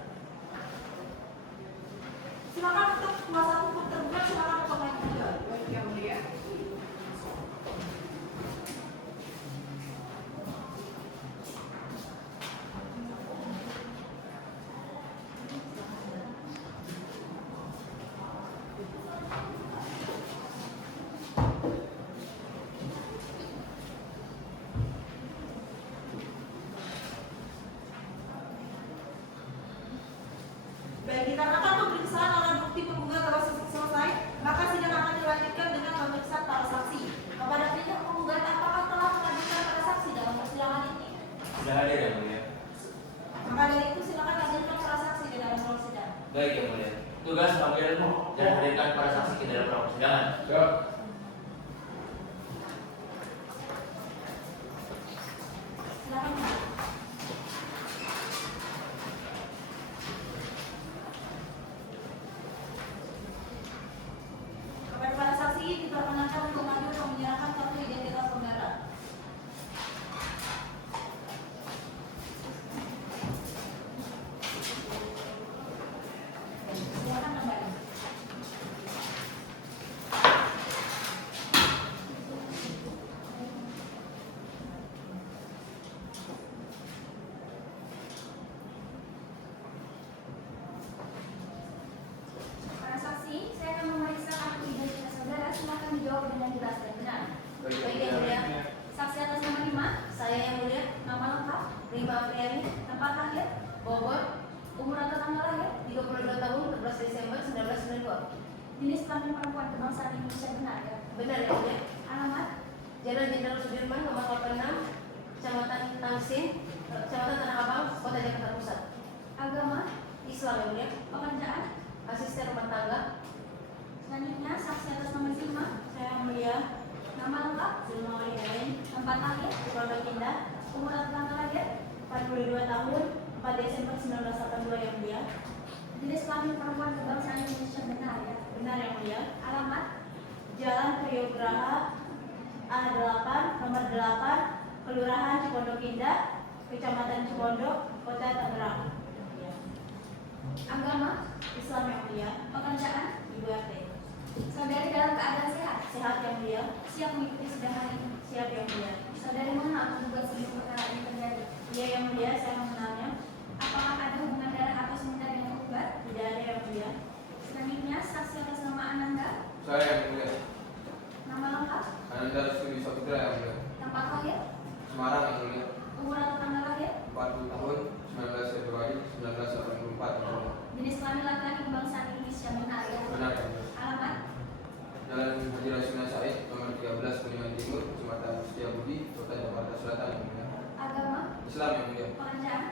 dikarenakan pemeriksaan alat bukti penggugat telah selesai, maka sidang akan dilanjutkan dengan pemeriksaan para saksi. Kepada pihak penggugat, apakah telah menghadirkan para saksi dalam persidangan ini? Sudah hadir yang mulia. Maka dari itu silakan hadirkan para saksi di dalam ruang sidang. Baik yang mulia. Tugas panggilanmu dan hadirkan para saksi ke dalam ruang persidangan. Silakan. Kepada para saksi diperkenankan untuk maju dan menyerahkan kartu identitas saudara. Silakan kembali. Para saksi, saya akan memeriksa kartu identitas saudara. Silakan dijawab dengan jelas dan benar. Baik yang mulia. Saksi atas nama Rima, saya yang mulia. Nama lengkap Rima Afriani, tempat lahir Bogor, umur atau tanggal lahir 32 tahun 11 Desember 1992. Jenis kelamin perempuan kebangsaan Indonesia benar ya? Benar ya mulia. Alamat Jalan Jenderal Sudirman nomor 86, Kecamatan Tangsin, Kecamatan Tanah Abang, Kota Jakarta Pusat. Agama Islam ya mulia. Pekerjaan asisten rumah tangga. Selanjutnya saksi atas nama Zilma, saya yang mulia. Nama lengkap Zilma Walidain, tempat lahir Pondok Indah, umur atau tanggal lahir 42 tahun 4 Desember 1982 yang mulia. Jenis kelamin perempuan kebangsaan Indonesia benar ya? Benar yang mulia. Alamat Jalan Priograha A8 nomor 8, Kelurahan Cipondok Indah, Kecamatan Cipondok, Kota Tangerang. Agama Islam yang mulia. Pekerjaan Ibu RT. Saudari dalam keadaan sehat. Sehat yang mulia. Siap mengikuti sidang hari ini. Siap yang mulia. Saudari mengenal penggugat sebelum perkara ini terjadi. Iya yang mulia, saya mengenalnya. Apakah ada hubungan darah atau sementar dengan penggugat? Tidak ada yang mulia. Selanjutnya saksi atas nama Ananda. Saya yang mulia. Nama lengkap. Ananda Rizky Saputra yang mulia. Tempat lahir. Semarang yang mulia. Umur atau tanggal lahir. 40 tahun 19 Februari 1984 yang mulia. Jenis kelamin laki-laki kebangsaan Indonesia benar ya? Benar yang mulia. Alamat Jalan Haji Rasuna Said nomor 13 Kuningan Timur, Kecamatan Setiabudi, Kota Jakarta Selatan yang mulia. agama. Islam yang mulia. Pekerjaan.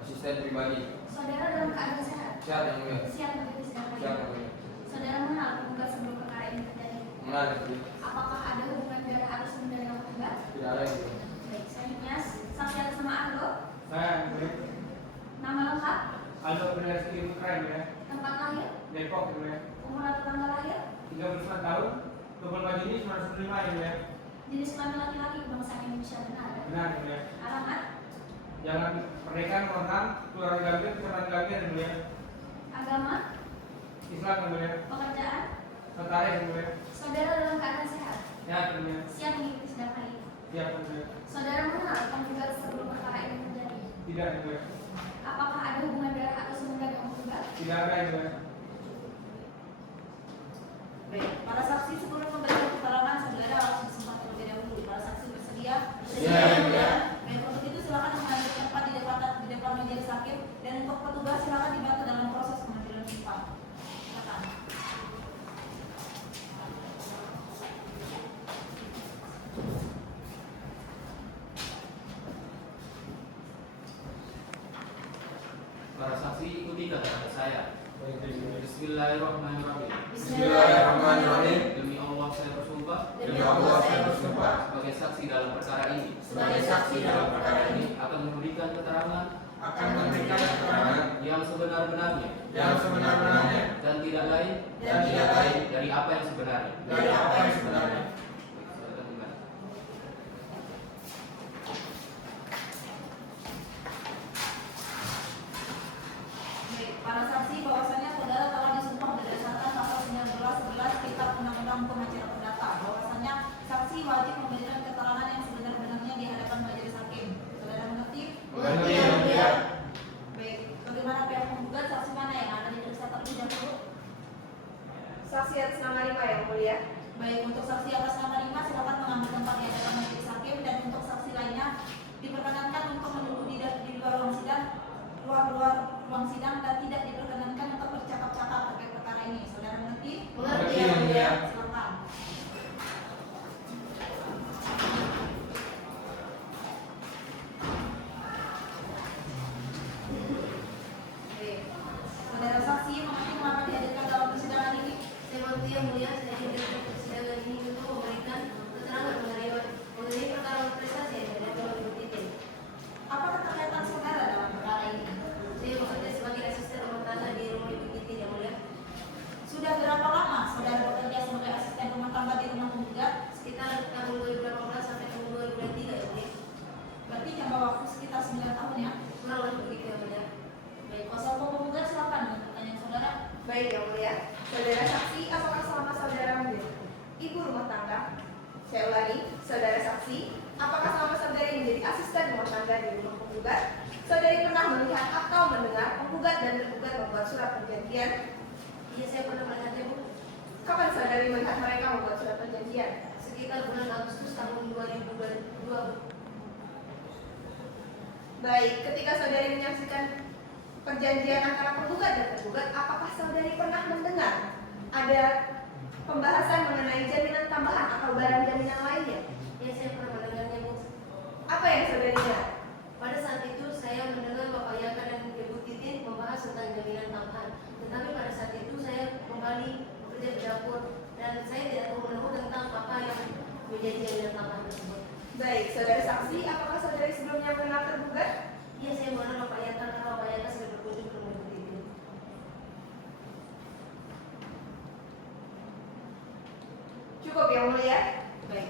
Asisten pribadi. Saudara dalam keadaan sehat. Sehat yang mulia. Siap mengikuti sidang hari Siap ini. yang mulia. Saudara mengenal penggugat sebelum perkara ini terjadi. Mengenal yang mulia. Apakah ada hubungan darah atau sementar dengan penggugat? Tidak ada yang mulia. Baik, selanjutnya saksi atas nama Aldo. Saya yang mulia. Nama lengkap. Aldo Rizky Putra yang mulia. Tempat lahir. Depok yang mulia. Umur atau tanggal lahir. 39 tahun 24 Juni 1995 yang mulia. Jenis kelamin laki-laki kebangsaan Indonesia benar ya? Benar yang mulia. Alamat. Jalan Pernikahan Kornam, Kelurahan Gambir, Kecamatan Gambir yang mulia. Agama. Islam yang mulia. Pekerjaan. Notaris yang mulia. Saudara dalam keadaan sehat. Sehat yang mulia. Siap mengikuti sidang hari ini. Siap yang mulia. Saudara mengenal penggugat sebelum perkara ini terjadi. Tidak yang mulia. Apakah ada hubungan darah atau sementar dengan penggugat? Tidak ada yang mulia. Baik, para saksi sebelum memberikan keterangan saudara harus bersempat terlebih dahulu. Para saksi bersedia? Bersedia. Baik, untuk itu silakan mengambil tempat di depan majelis hakim dan untuk petugas silakan dibantu dalam proses pengambilan sumpah. Silakan. Para saksi ikuti kata saya. Bismillahirrahmanirrahim. Bismillahirrahmanirrahim. Demi Allah saya bersumpah Demi Allah saya bersumpah sebagai saksi dalam perkara ini. sebagai saksi dalam perkara ini Akan memberikan keterangan akan memberikan keterangan yang sebenar-benarnya yang sebenar-benarnya dan tidak lain dari apa yang sebenarnya. dari apa yang sebenarnya. Silakan kembali. Baik, para saksi bahwasanya saudara telah disumpah berdasarkan pasal 1911 Kitab Undang-Undang Hukum Acara Perdata bahwasanya saksi wajib memberikan keterangan yang sebenar-benarnya di hadapan majelis hakim. Saudara mengerti? Mengerti yang mulia. Baik, bagaimana pihak penggugat saksi mana yang ada diperiksa terlebih dahulu? Saksi atas nama Rima yang mulia. Baik, untuk saksi atas nama Rima silakan mengambil tempat di hadapan majelis hakim dan untuk saksi lainnya diperkenankan untuk menunggu di luar ruang sidang, luar ruang sidang dan tidak diperkenankan untuk berbicara mulia. Baik, kuasa hukum penggugat silakan dengan pertanyaan saudara. Baik yang mulia, saudara saksi, apakah selama saudara menjadi ibu rumah tangga? Saya ulangi, saudara saksi, apakah selama saudari menjadi asisten rumah tangga di rumah penggugat, saudari pernah melihat atau mendengar penggugat dan tergugat membuat surat perjanjian? Iya, saya pernah melihatnya, Bu. Kapan saudari melihat mereka membuat surat perjanjian? Sekitar bulan Agustus tahun 2022, Bu. Baik, ketika saudari menyaksikan perjanjian antara penggugat dan tergugat, apakah saudari pernah mendengar ada pembahasan mengenai jaminan tambahan atau barang jaminan lainnya? Iya, saya pernah mendengarnya, Bu. Apa yang saudari dengar? Pada saat itu saya mendengar Bapak Yaka dan Ibu Titin membahas tentang jaminan tambahan. Tetapi pada saat itu saya kembali bekerja di dapur dan saya tidak tahu menahu tentang apa yang menjadi jaminan tambahan tersebut. Baik, saudara saksi, apakah saudari sebelumnya pernah tergugat? Iya, saya mengenal Bapak Yaka karena Bapak Yaka sudah berkunjung ke rumah Ibu Titin. Cukup yang mulia. Baik,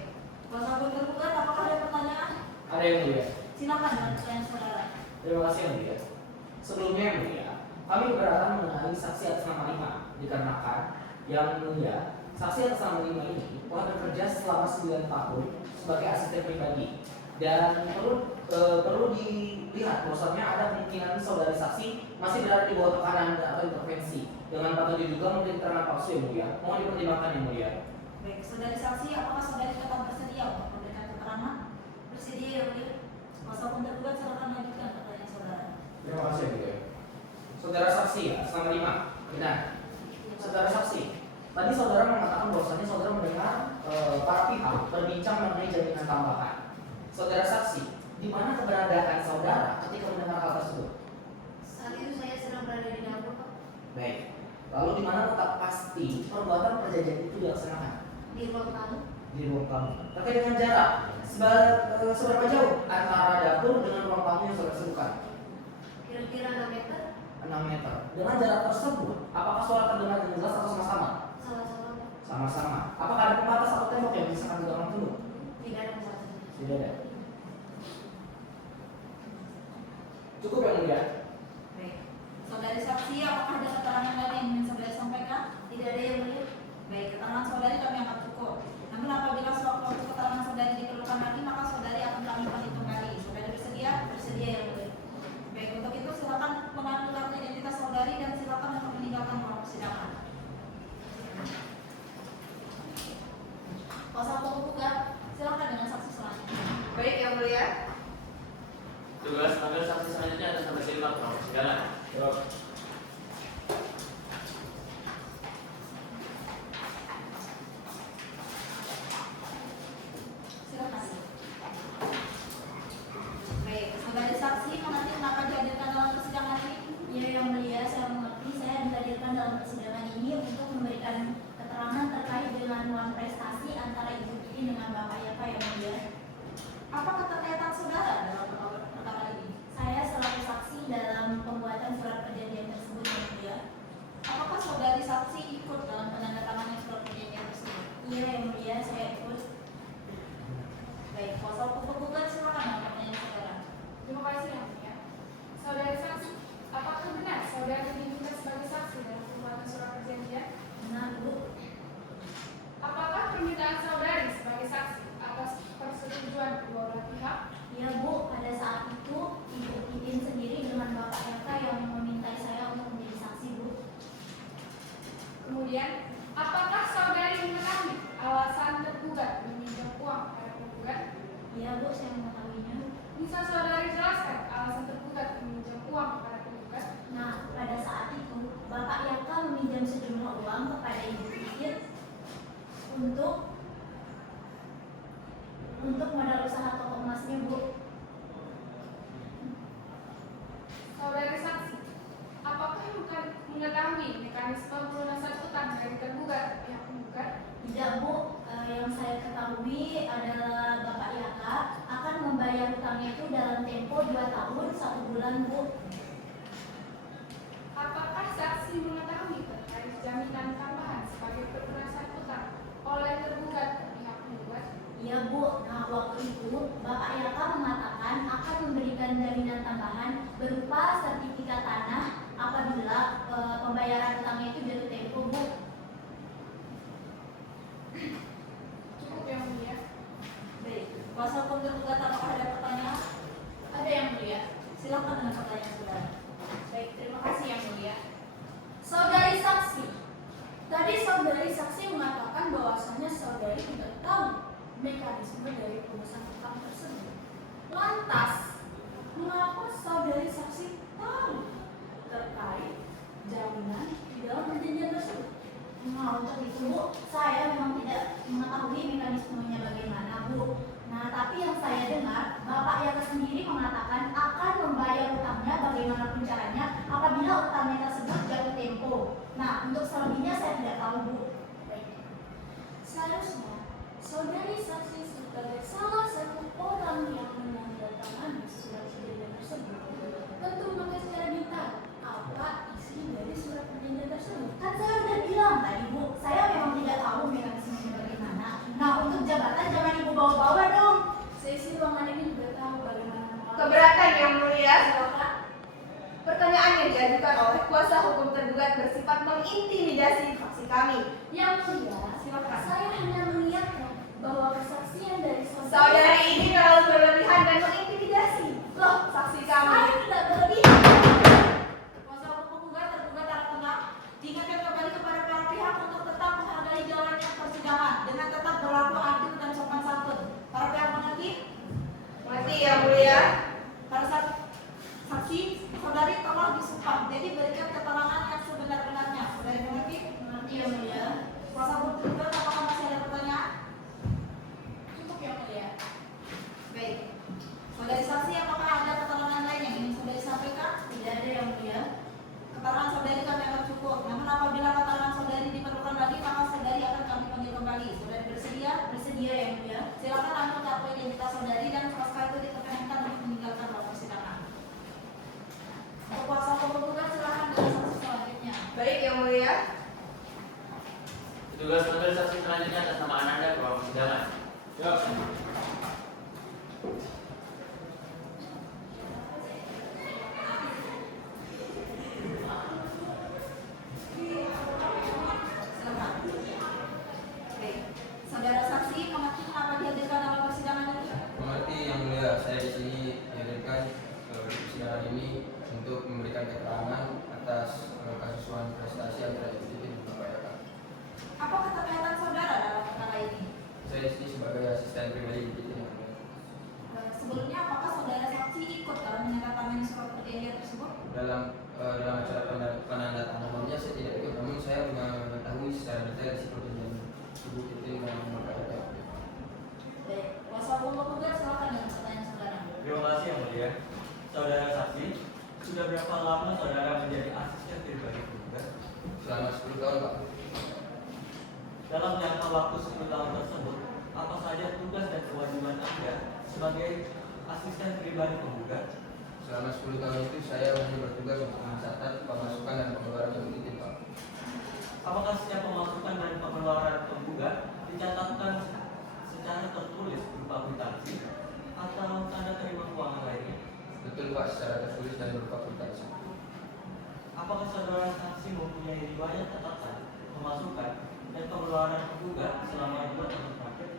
kuasa hukum tergugat apakah ada pertanyaan? Ada yang mulia. Silakan dengan pertanyaan saudara. Terima kasih yang mulia. Sebelumnya yang mulia, kami keberatan mengenai saksi atas nama 5 dikarenakan yang mulia, saksi atas nama 5 ini telah bekerja selama 9 tahun sebagai asisten pribadi dan perlu dilihat bahwasannya ada kemungkinan saudari saksi masih berada di bawah tekanan atau intervensi dengan patut diduga memberi keterangan palsu yang mulia. Mohon dipertimbangkan yang mulia. Baik, saudari saksi, apakah saudari tetap bersedia untuk memberikan keterangan? Bersedia ya, Bu. Kuasa hukum tergugat silakan lanjutkan pertanyaan saudara. Terima kasih yang mulia. Saudara saksi atas nama 5, benar. Saudara saksi, tadi saudara mengatakan bahwasannya saudara mendengar para pihak berbincang mengenai jaminan tambahan. Saudara saksi, di mana keberadaan saudara ketika mendengar hal tersebut? Saat itu saya sedang berada di dapur, Pak. Baik. Lalu di mana letak pasti perbuatan perjanjian itu dilaksanakan? Di ruang tamu. Di ruang tamu. Terkait dengan jarak, seberapa jauh antara dapur dengan ruang tamu yang saudara sebutkan? Kira-kira 6 meter. 6 meter. Dengan jarak tersebut, apakah suara terdengar dengan jelas atau sama-sama? Sama-sama, Pak. Sama-sama. Apakah ada pembatas atau tembok yang bisa kami dorong dulu? Tidak ada masalah. Tidak ada. Cukup yang mulia. Baik, saudari saksi, apakah ada keterangan lain yang ingin saudari sampaikan? Tidak ada yang mulia. Baik, keterangan saudari kami akan cukup. Namun apabila sewaktu-waktu keterangan saudari diperlukan lagi, maka saudari akan kami panggil kembali. Saudari bersedia? Bersedia yang mulia. Baik, untuk itu silakan mengambil kartu identitas saudari dan silakan untuk meninggalkan ruang persidangan. Kuasa hukum penggugat, silakan dengan saksi selanjutnya. Baik yang mulia. Tugas panggil saksi selanjutnya atas nama Silva Pro. Silakan. Silakan. Baik, saudari saksi mengerti kenapa dihadirkan dalam persidangan ini? Ya, yang mulia, saya mengerti saya dihadirkan dalam persidangan ini untuk memberikan keterangan terkait dengan uang prestasi antara Ibu Titi dengan Bapak Yaka yang mulia. Apa keterkaitan saudara dalam perkara ini? Saya selaku saksi dalam pembuatan surat perjanjian tersebut yang mulia. Apakah saudari saksi ikut dalam penandatanganan surat perjanjian tersebut? Iya yang mulia, saya ikut. Baik, kuasa hukum penggugat silakan dengan pertanyaan saudara. Terima kasih yang mulia. Saudara saksi, apakah benar saudara diminta sebagai saksi dalam pembuatan surat perjanjian? Benar, Bu. Apakah permintaan saudari sebagai saksi atas persetujuan kedua belah pihak? Ya Bu, pada saat itu Ibu Titin sendiri dengan Bapak Yaka yang memintai saya untuk menjadi saksi, Bu. Kemudian, apakah saudari mengetahui alasan tergugat meminjam uang pada penggugat? Ya Bu, saya mengetahuinya. Bisa saudari jelaskan alasan tergugat meminjam uang pada penggugat? Nah, pada saat itu Bapak Yaka meminjam sejumlah uang kepada Ibu Titin untuk modal usaha toko emasnya, Bu. Saudari saksi, apakah mengetahui mekanisme pelunasan utang dari tergugat dan pihak penggugat? Tidak, Bu. Yang saya ketahui adalah Bapak Yaka akan membayar hutangnya itu dalam tempo 2 tahun 1 bulan, Bu. Apakah saksi mengetahui terkait jaminan tambahan sebagai pelunasan utang oleh tergugat dan pihak penggugat? Iya, Bu. Nah, waktu itu Bapak Yaka mengatakan akan memberikan jaminan tambahan berupa sertifikat sumber dari perumusan utang tersebut. Lantas, mengapa saudari saksi tahu terkait jaminan di dalam perjanjian tersebut? Nah, untuk itu Bu, saya memang tidak mengetahui mekanismenya bagaimana Bu. Nah, tapi yang saya dengar, Bapak Yaka sendiri mengatakan akan membayar utangnya bagaimanapun caranya apabila utangnya tersebut jatuh tempo. Nah, untuk selebihnya saya tidak tahu Bu. Seharusnya, saudari saksi sebagai salah satu orang yang menandatangani surat perjanjian tersebut tentu mengetahui secara detail apa isi dari surat perjanjian tersebut. Kan saya sudah bilang tadi Bu, saya memang tidak tahu mekanismenya bagaimana. Nah, untuk jabatan jangan Ibu bawa-bawa dong. Seisi ruangan ini juga tahu bagaimana Keberatan Yang Mulia. silakan. Pertanyaan yang diajukan oleh kuasa hukum tergugat bersifat mengintimidasi saksi kami. Yang mulia, silakan. Saya hanya mengingatkan bahwa kesaksian dari Saudari ini terlalu berlebihan dan mengintimidasi. Loh, saksi Saya kami. tidak berlebihan. Kuasa hukum penggugat tergugat harap tenang. Diingatkan kembali kepada para pihak untuk tetap menghargai jalannya persidangan dengan tetap berlaku adil dan sopan santun. Para pihak mengerti? Mengerti Yang Mulia. Pada saat saksi, saudari tolong disumpah. Jadi berikan keterangan yang sebenar-benarnya. Saudari mengerti? Mengerti Yang Mulia. Kuasa hukum tergugat apakah masih ada pertanyaan? Cukup Yang Mulia. Baik. Saudari saksi, apakah ada keterangan lain yang ingin saudari sampaikan? Tidak ada Yang Mulia. Keterangan saudari kami akan cukup. Namun apabila keterangan saudari diperlukan lagi, maka saudari akan kami panggil kembali. Saudari bersedia? Bersedia Yang Mulia. Silakan angkat kartu identitas saudari dan pasca itu diperkenankan untuk meninggalkan ruang persidangan. Untuk kuasa hukum penggugat silakan dengan saksi selanjutnya. Baik Yang Mulia. Petugas mengambil saksi selanjutnya atas nama Ananda ke ruang persidangan. Siap. Silakan. Baik. Saudara saksi mengerti kenapa dihadirkan dalam persidangan ini? Mengerti Yang Mulia, saya di sini dihadirkan ke persidangan ini untuk memberikan keterangan atas kasus suap prestasi antara eksekutif dan Bapak Yaka. Apa keterkaitan saudara dalam perkara ini? Saya di sini sebagai asisten pribadi di Yang Mulia. Sebelumnya apakah saudara saksi ikut dalam menandatangani surat perjanjian tersebut? Dalam acara penandatanganannya saya tidak ikut, namun saya mengetahui secara detail isi perjanjian tersebut itu dengan Bapak Yaka. Baik. Kuasa hukum penggugat silakan dengan pertanyaan saudara. Terima kasih Yang Mulia. Saudara saksi, sudah berapa lama saudara menjadi asisten pribadi penggugat? Selama 10 tahun Pak. Dalam jangka waktu 10 tahun tersebut, apa saja tugas dan kewajiban Anda sebagai asisten pribadi penggugat? Selama 10 tahun itu saya hanya bertugas untuk mencatat pemasukan dan pengeluaran eksekutif Pak. Apakah setiap pemasukan dan pengeluaran penggugat dicatatkan secara tertulis berupa kwitansi atau tanda terima keuangan lainnya? Betul Pak, secara tertulis dan berupa kwitansi. Apakah saudara saksi mempunyai riwayat catatan pemasukan dan pengeluaran penggugat selama 2 tahun terakhir?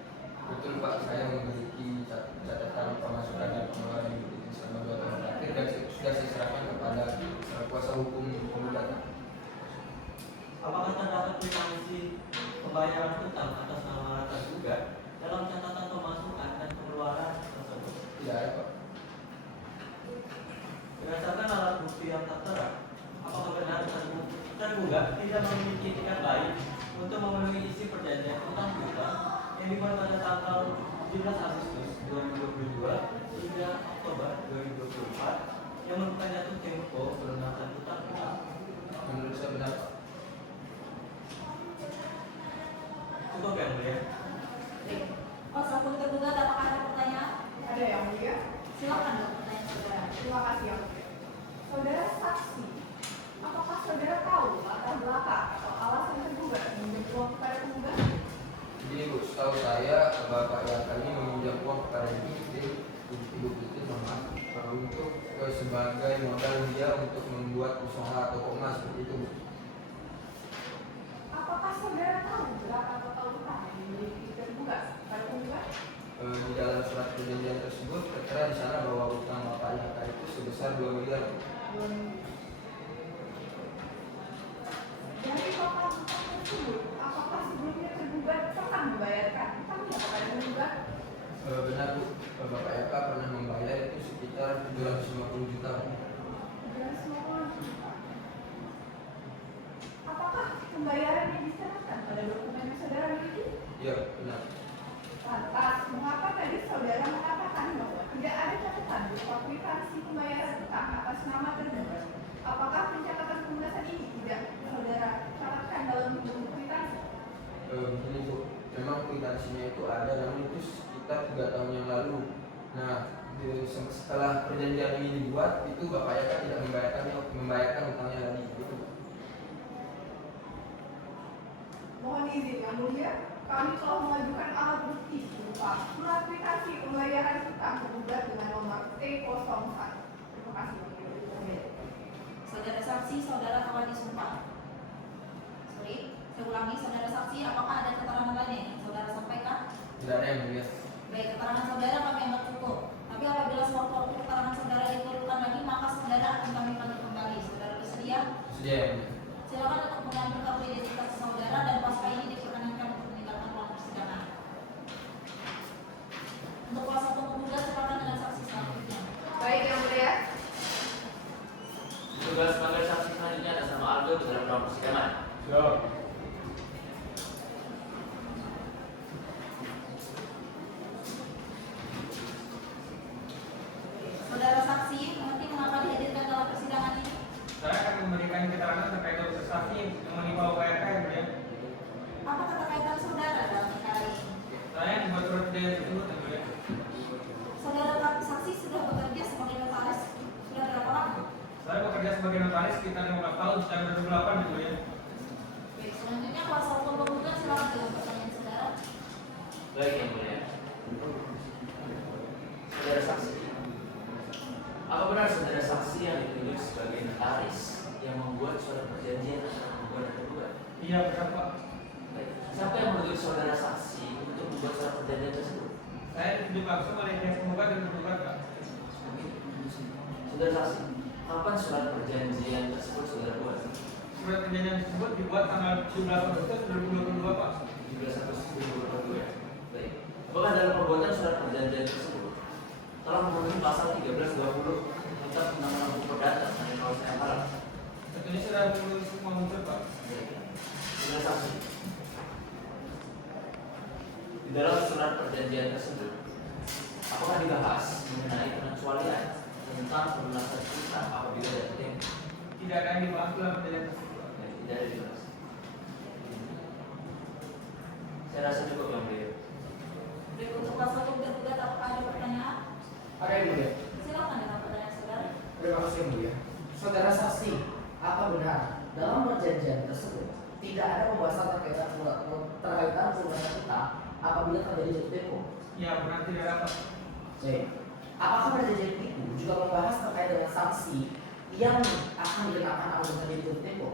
Betul Pak, saya memiliki catatan pemasukan dan pengeluaran eksekutif selama 2 tahun terakhir dan sudah saya serahkan kepada kuasa hukum penggugat. Apakah terdapat kwitansi pembayaran utang atas nama tergugat dalam catatan pemasukan dan pengeluaran tersebut? Tidak ada Pak. Berdasarkan alat bukti yang tertera, apakah benar tergugat tidak memiliki etikat baik untuk memenuhi isi perjanjian utang piutang yang dibuat pada tanggal 17 Agustus 2022 hingga Oktober 2024 yang merupakan jatuh tempo pelunasan utang piutang? Menurut saya benar Pak. Cukup Yang Mulia. Baik. Kuasa hukum tergugat apakah ada pertanyaan? Ada Yang Mulia. Silakan dong pertanyaan saudara. Terima kasih Yang Mulia. Saudara saksi, apakah saudara tahu latar belakang atau alasan tergugat meminjam uang kepada penggugat? Begini Bu, setahu saya Bapak Yaka ini meminjam uang kepada Ibu Titin untuk sebagai modal dia untuk membuat usaha toko emas seperti itu Bu. Apakah saudara tahu berapa total utang yang dimiliki tergugat pada penggugat? Di dalam surat perjanjian tersebut tertera di sana bahwa utang Bapak Yaka itu sebesar 2 miliar. Dari total utang tersebut, apakah sebelumnya tergugat pernah membayarkan utangnya kepada penggugat? sekitar 750 juta. Apakah pembayaran yang diserahkan pada dokumen yang saudara miliki? Iya, benar. Lantas, mengapa tadi saudara mengatakan bahwa tidak ada catatan berupa kwitansi pembayaran utang atas nama tergugat? Apakah pencatatan pelunasan ini tidak saudara catatkan dalam buku kwitansi? Begini Bu, memang kwitansinya itu ada, namun itu sekitar 3 tahun yang lalu. Nah, setelah perjanjian ini dibuat, itu Bapak Yaka tidak membayarkan utangnya lagi. Gitu. Mohon izin yang mulia, kami telah mengajukan alat bukti berupa surat kwitansi pembayaran utang tergugat dengan nomor T01. Terima kasih. Saudara saksi, saudara telah disumpah. Saya ulangi, saudara saksi, apakah ada keterangan lain yang saudara sampaikan? Tidak ada yang mulia. Baik, keterangan saudara kami anggap cukup. Tapi apabila sewaktu-waktu keterangan saudara diperlukan lagi, maka saudara akan kami panggil kembali. Saudara bersedia? Sedia yang mulia. Silakan untuk mengambil kartu identitas saudara dan pasca ini diperkenankan untuk meninggalkan ruang persidangan. Untuk kuasa hukum penggugat, silakan dengan saksi selanjutnya. Baik yang mulia. Tugas sebagai saksi selanjutnya atas nama Aldo di dalam ruang persidangan. Siap. Saudara saksi, mengerti mengapa dihadirkan dalam persidangan ini? Saya akan memberikan keterangan terkait organisasi yang menimpa UKK yang mulia. Apa keterkaitan saudara dalam perkara ini? Saya yang membuat surat perjanjian tersebut yang mulia. Saudara saksi sudah bekerja sebagai notaris sudah berapa lama? Saya bekerja sebagai notaris sekitar 15 tahun sejak 2008 yang mulia. Baik, selanjutnya kuasa hukum penggugat silakan dengan pertanyaan saudara. Baik yang mulia. Saudara saksi, apa benar saudara saksi yang ditunjuk sebagai notaris yang membuat surat perjanjian antara penggugat dan tergugat? Iya benar Pak. Baik. Siapa yang menunjuk saudara saksi untuk membuat surat perjanjian tersebut? Saya ditunjuk langsung oleh pihak penggugat dan tergugat Pak. Saudara saksi, kapan surat perjanjian tersebut saudara buat? Surat perjanjian tersebut dibuat tanggal 17 Agustus 2022 Pak. 17 Agustus 2022 ya? Baik. Apakah dalam pembuatan surat perjanjian tersebut telah memenuhi pasal 1320 tentang Undang-Undang Hukum Perdata mengenai kawasan yang halal? Tentunya sudah memenuhi semua unsur Pak. Baik. Saudara saksi, di dalam surat perjanjian tersebut, apakah dibahas mengenai pengecualian tentang pelunasan utang apabila jatuh tempo? Tidak ada yang dibahas dalam perjanjian tersebut Pak. Baik, tidak ada dibahas. Saya rasa cukup yang mulia. Baik, untuk kuasa hukum tergugat apakah ada pertanyaan? Ada yang mulia. Silakan dengan pertanyaan saudara. Terima kasih yang mulia. Saudara saksi, apa benar dalam perjanjian tersebut tidak ada pembahasan terkaitan pelunasan utang apabila terjadi jatuh tempo? Ya benar tidak ada Pak. Baik. Apakah perjanjian itu juga membahas terkait dengan sanksi yang akan dikenakan apabila terjadi jatuh tempo?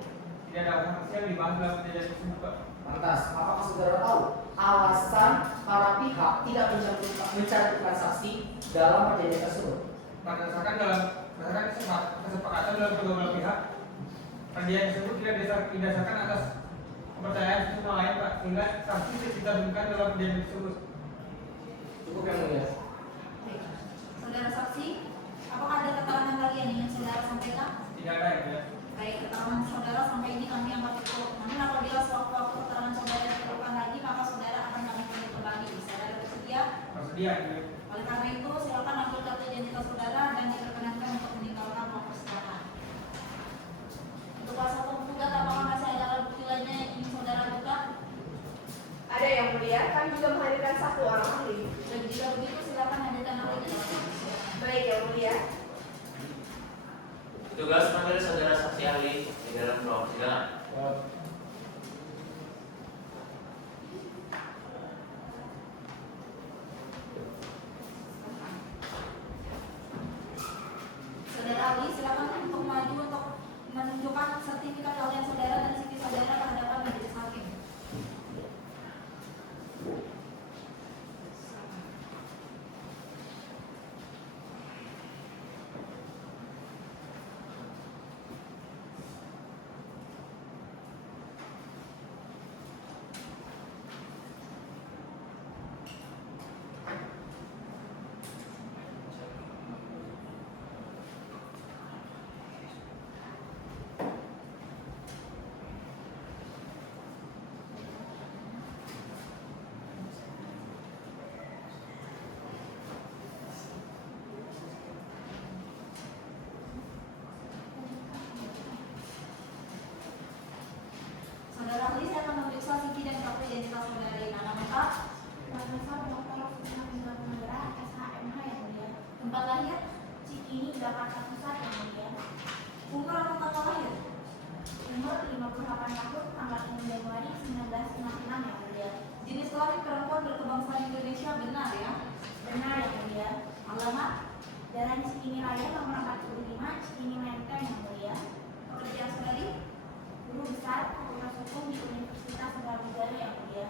Tidak ada sanksi yang dibahas dalam perjanjian tersebut Pak. Lantas, apakah saudara tahu alasan para pihak tidak mencantumkan saksi dalam perjanjian tersebut? Berdasarkan kesepakatan dalam kedua belah pihak, perjanjian tersebut tidak didasarkan atas kepercayaan satu sama lain Pak, sehingga saksi tidak ditentukan dalam perjanjian tersebut. Cukup yang mulia. Baik. Saudara saksi, apakah ada keterangan lagi yang ingin saudara sampaikan? Tidak ada ya. Baik, keterangan saudara sampai ini kami anggap cukup. Namun apabila sewaktu-waktu keterangan saudara diperlukan lagi, maka saudara akan kami panggil kembali. Saudara bersedia? Bersedia ya. Oleh karena itu, silakan ambil kartu identitas saudara dan diperkenankan untuk meninggalkan ruang persidangan. Untuk kuasa hukum penggugat, apakah masih ada alat bukti lainnya yang ingin saudara ajukan? Ada yang mulia, kami juga menghadirkan 1 orang ahli. Dan jika begitu, silakan hadirkan ahlinya. Baik yang mulia. Tugas memanggil saudara saksi ahli di dalam ruang persidangan. Saudara ahli, silakan untuk maju untuk menunjukkan sertifikat keahlian saudara dan CV saudara ke hadapan majelis hakim. saudari nama lengkap, Profesor Dr. Susana Mandra, SHMH yang mulia. tempat lahir, Cikini, Jakarta Pusat yang mulia. umur atau tanggal lahir, Umur 58 tahun, tanggal 6 Januari 1966 yang mulia. jenis kelamin perempuan berkebangsaan Indonesia, benar ya? Benar yang mulia. Alamat, Jalan Cikini Raya nomor 45, Cikini Menteng yang mulia. pekerjaan saudari. Guru besar Fakultas Hukum di Universitas Brawijaya yang mulia.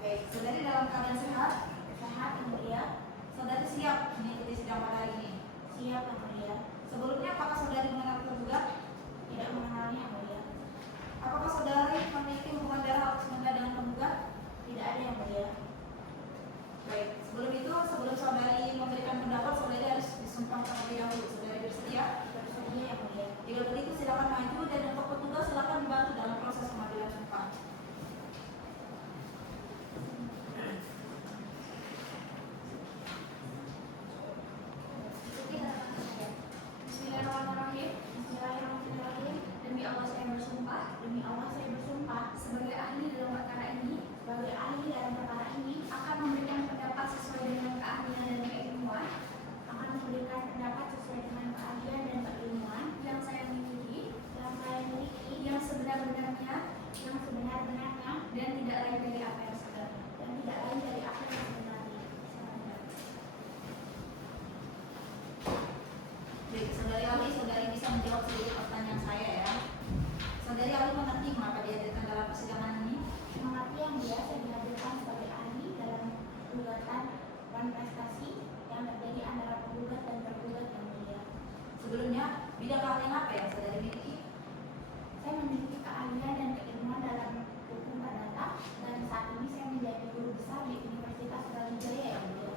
Baik, saudari dalam keadaan sehat, Sehat yang mulia. saudari siap mengikuti sidang pada hari ini. Siap yang mulia. Sebelumnya apakah saudari mengenal tergugat? Tidak mengenalnya yang mulia. Apakah saudari memiliki hubungan darah atau sementara dengan penggugat? Tidak ada yang mulia. Baik, sebelum itu, sebelum saudari memberikan pendapat, saudari harus disumpah terlebih dahulu. Saudari bersedia? Bersedia yang mulia. Jika begitu silakan maju dan untuk petugas silakan dibantu dalam proses pengambilan sumpah. Ikuti harapan saya. Bismillahirrahmanirrahim. Bismillahirrahmanirrahim. Demi Allah saya bersumpah Demi Allah saya bersumpah sebagai ahli dalam perkara ini sebagai ahli dalam perkara ini akan memberikan pendapat sesuai dengan keahlian dan keilmuan akan memberikan pendapat sesuai dengan keahlian dan keilmuan yang saya miliki, yang yang sebenar-benarnya sebenar-benarnya dan tidak lain dari apa yang sebenarnya. dan tidak lain dari apa yang sebenarnya. Baik, saudari ahli, saudari bisa menjawab sedikit pertanyaan saya ya. Saudari ahli mengerti mengapa dihadirkan dalam persidangan ini? Mengerti yang biasa dihadirkan sebagai ahli dalam gugatan dan prestasi yang terjadi antara penggugat dan tergugat yang mulia. Sebelumnya, bidang keahlian apa yang saudari miliki? Saya memiliki keahlian dan keilmuan dalam hukum perdata dan saat ini saya menjadi guru besar di Universitas Brawijaya yang mulia.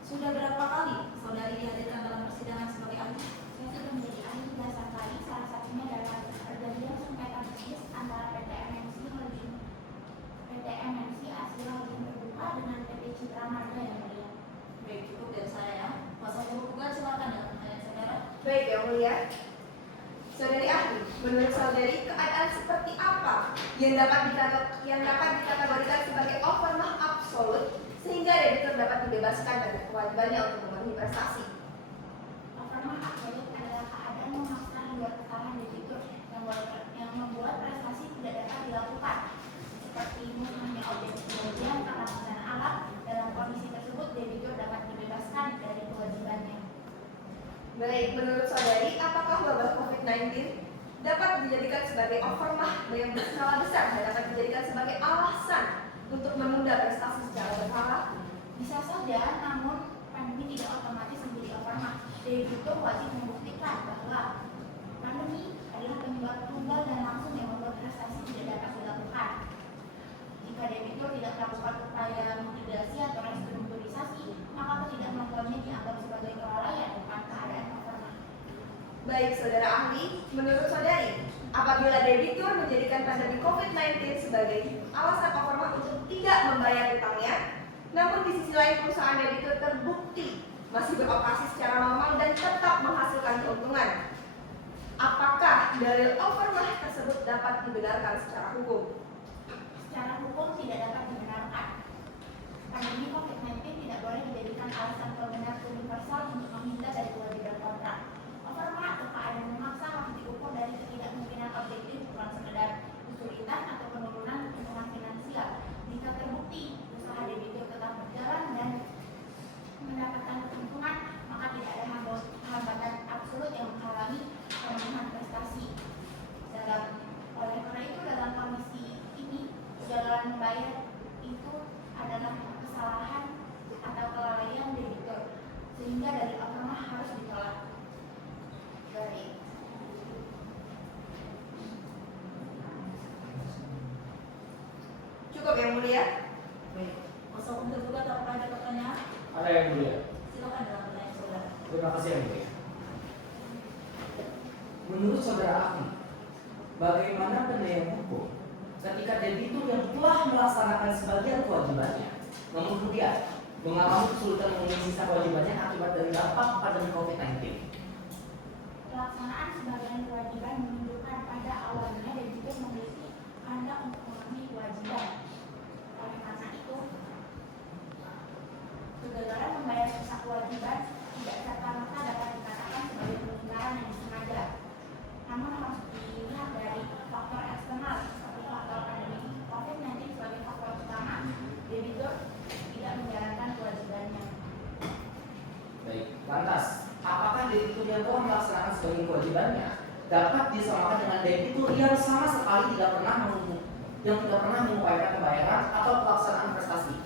Sudah berapa kali saudari dihadirkan dalam persidangan sebagai ahli? Saya sudah menjadi ahli belasan kali, salah satunya dalam perjanjian sengketa bisnis antara PT MNC Asira Holding Terbuka dengan PT Citra Marga yang mulia. Baik, cukup dari saya ya. Kuasa hukum gugat silakan dengan pertanyaan saudara. Baik yang mulia. Saudari ahli, menurut saudari keadaan seperti apa yang dapat dikategorikan sebagai overmah absolut sehingga debitur dapat dibebaskan dari kewajibannya untuk memenuhi prestasi? Overmah absolut adalah keadaan memaksa luar kesalahan debitur yang membuat prestasi tidak dapat dilakukan, seperti musnahnya objek kerugian karena bencana alam. Dalam kondisi tersebut, debitur dapat dibebaskan dari kewajibannya. Baik, menurut saudari, apakah wabah COVID-19 dapat dijadikan sebagai overmah yang berskala besar dan dapat dijadikan sebagai alasan untuk menunda prestasi secara berkala? Bisa saja, namun pandemi tidak otomatis menjadi overmah. Debitur wajib membuktikan bahwa pandemi adalah penyebab tunggal dan langsung yang membuat prestasi tidak dapat dilakukan. Jika debitur tidak melakukan upaya mitigasi atau restrukturisasi, maka ketidakmampuannya dianggap sebagai kelalaian, bukan keadaan overmah. Baik, saudara ahli, menurut saudari, apabila debitur menjadikan pandemi COVID-19 sebagai alasan overmah untuk tidak membayar utangnya, namun di sisi lain perusahaan debitur terbukti masih beroperasi secara normal dan tetap menghasilkan keuntungan, apakah dalil overmah tersebut dapat dibenarkan secara hukum? Secara hukum tidak dapat dibenarkan. Pandemi COVID-19 tidak boleh dijadikan alasan pembenar universal untuk meminta dari kewajiban kontrak. Overmah atau keadaan memaksa harus diukur dari ketidakmungkinan objektif, bukan sekedar kesulitan atau penurunan keuntungan finansial. Jika terbukti usaha debitur tetap berjalan dan mendapatkan keuntungan, maka tidak ada hambatan absolut yang menghalangi pemenuhan prestasi. Oleh karena itu, dalam kondisi ini, kegagalan membayar itu adalah kesalahan atau kelalaian debitur, sehingga dari overmah harus ditolak. Baik. Cukup yang mulia? Baik, kuasa hukum tergugat apakah ada pertanyaan? Ada yang mulia. Silakan dengan pertanyaan saudara. Terima kasih yang mulia. Menurut saudara ahli, bagaimana pendaya hukum ketika debitur yang telah melaksanakan sebagian kewajibannya, namun kemudian mengalami kesulitan memenuhi sisa kewajibannya akibat dari dampak pandemi COVID-19? Pelaksanaan sebagian kewajiban menunjukkan pada awalnya debitur memiliki kehendak untuk memenuhi kewajiban. kewajibannya dapat disamakan dengan debitur yang sama sekali tidak pernah mengupayakan pembayaran atau pelaksanaan prestasi.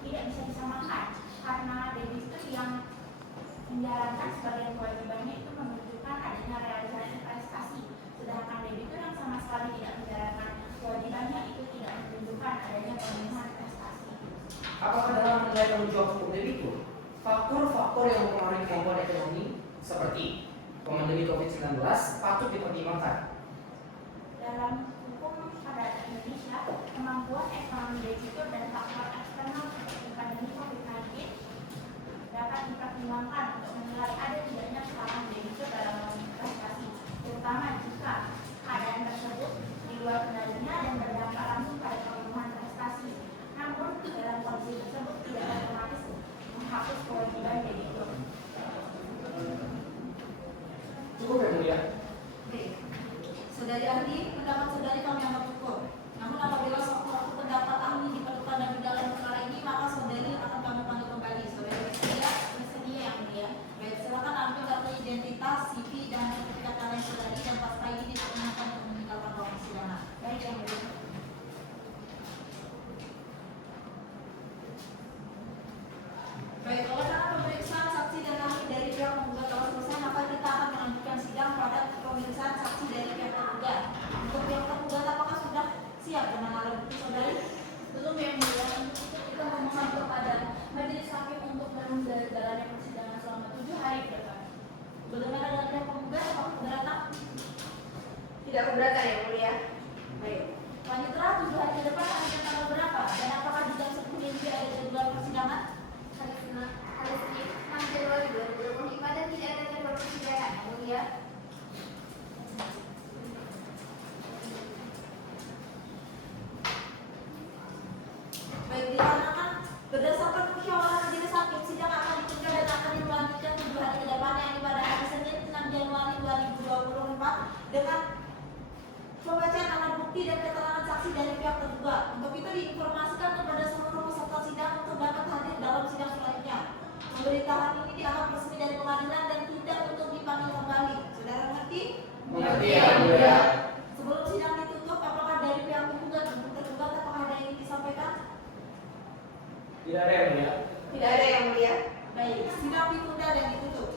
Tidak bisa disamakan karena debitur yang menjalankan sebagian kewajibannya itu menunjukkan adanya realisasi prestasi, sedangkan debitur yang sama sekali tidak menjalankan kewajibannya itu tidak menunjukkan adanya pemenuhan prestasi. Apakah dalam menilai tanggung jawab hukum debitur, faktor-faktor yang mempengaruhi kemampuan ekonomi seperti pandemi COVID-19 patut dipertimbangkan? Dalam hukum pada Indonesia, kemampuan ekonomi debitur dan faktor eksternal seperti pandemi COVID-19 dapat dipertimbangkan untuk menilai ada tidaknya kesalahan debitur dalam memenuhi prestasi, terutama jika keadaan tersebut di luar kendalinya dan berdampak langsung pada pemenuhan prestasi. Namun, dalam kondisi tersebut tidak otomatis menghapus kewajiban debitur. Cukup ya Mulia? Oke. Saudari ahli, pendapat saudari kami anggap cukup. Namun apabila suatu pendapat ahli diperlukan dan di dalam perkara ini, maka saudari akan kami panggil kembali. Saudari bersedia yang mulia. Baik, silakan ambil kartu identitas, CV dan sertifikat tanah saudari dan pasca ini diperkenankan untuk meninggalkan ruang persidangan. Baik yang mulia. Baik, oleh karena pemeriksaan saksi dan ahli dari pihak penggugat telah selesai, maka kita akan melanjutkan sidang pada pemeriksaan saksi dari pihak tergugat. Untuk pihak tergugat, apakah sudah siap dengan alat bukti saudari? Belum yang mulia, untuk itu kita memohon kepada majelis hakim untuk menunda jalannya persidangan selama 7 hari ke depan. Bagaimana dengan pihak penggugat? Apakah keberatan? Tidak keberatan yang mulia. Baik. Panitera 7 hari ke depan akan tanggal berapa? Dan apakah di jam 10 ini ada jadwal persidangan? Hari Senin 6 Januari 2025 dan tidak ada jadwal persidangan yang mulia. Baik, dikarenakan berdasarkan musyawarah majelis hakim, sidang akan ditunda dan akan dilanjutkan 7 hari ke depan, yakni pada hari Senin 6 Januari 2024 dengan pembacaan alat bukti dan keterangan saksi dari pihak tergugat. Untuk itu diinformasikan kepada seluruh peserta sidang untuk dapat hadir dalam sidang selanjutnya. Pemberitahuan ini dianggap resmi dari pengadilan dan tidak untuk dipanggil kembali. Saudara mengerti? Mengerti ya Mulia. Sebelum sidang ditutup, apakah dari pihak penggugat dan tergugat apakah ada yang ingin disampaikan? Tidak ada yang Mulia. Tidak ada yang mulia. Baik, sidang ditunda dan ditutup.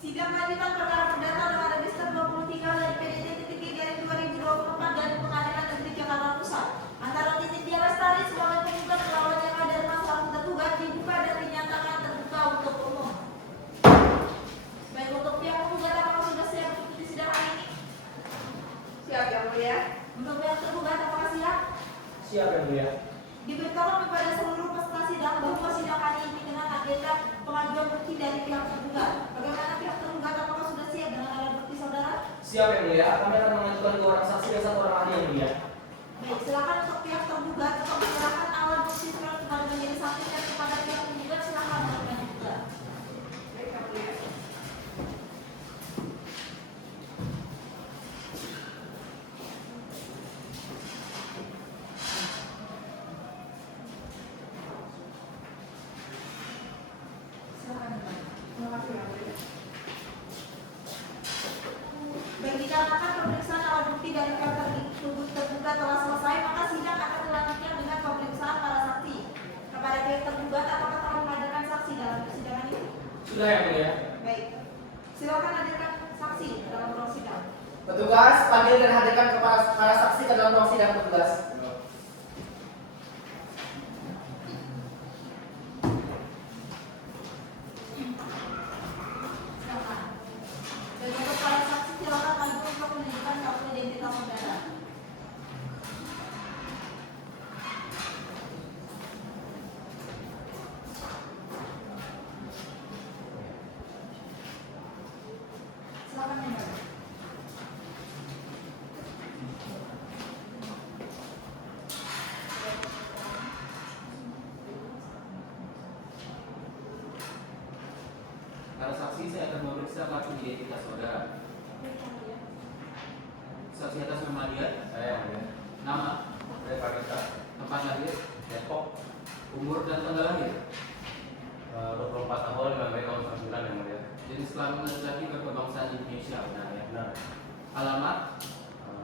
Sidang lanjutan perkara perdata nomor register 23 dari PDT-G-2024 dari Pengadilan Negeri Jakarta Pusat antara Titi Dia Lestari sebagai penggugat melawan yang ada masalah tergugat dibuka dan dinyatakan terbuka untuk umum. Baik, untuk pihak penggugat apakah sudah siap mengikuti sidang hari ini? Siap yang mulia. Untuk pihak tergugat apakah siap? Siap ya Mulia. Diberitahukan kepada seluruh peserta sidang bahwa sidang hari ini dengan agenda pengajuan bukti dari pihak tergugat. Bagaimana pihak tergugat, apakah sudah siap dengan alat bukti saudara? Siap ya Mulia. Kami akan mengajukan 2 orang saksi dan 1 orang ahli yang Mulia. Baik, silakan untuk pihak tergugat untuk menyerahkan alat bukti surat kepada majelis hakim dan kepada pihak penggugat silakan melakukan juga. Baik yang mulia. Silakan. Terima kasih yang mulia. Baik, dikarenakan pemeriksaan alat bukti dari pihak tergugat telah selesai, maka sidang akan dilanjutkan dengan pemeriksaan para saksi. Kepada pihak tergugat, apakah telah menghadirkan saksi dalam persidangan ini? Sudah ya Mulia. Baik, silakan hadirkan saksi dalam ruang sidang. Petugas, panggil dan hadirkan kepada para saksi ke dalam ruang sidang petugas. Silakan. Dan untuk para saksi silakan maju untuk menunjukkan kartu identitas saudara. Silakan menjawab. Para saksi, saya akan memeriksa kartu identitas saudara. Saksi atas nama dia, Saya yang mulia. nama, Saya Panitra. tempat lahir, Depok. umur dan tanggal lahir. 24 tahun 5 Mei tahun 99 yang mulia. jenis kelamin laki-laki berkebangsaan Indonesia, benar ya? Benar. Alamat,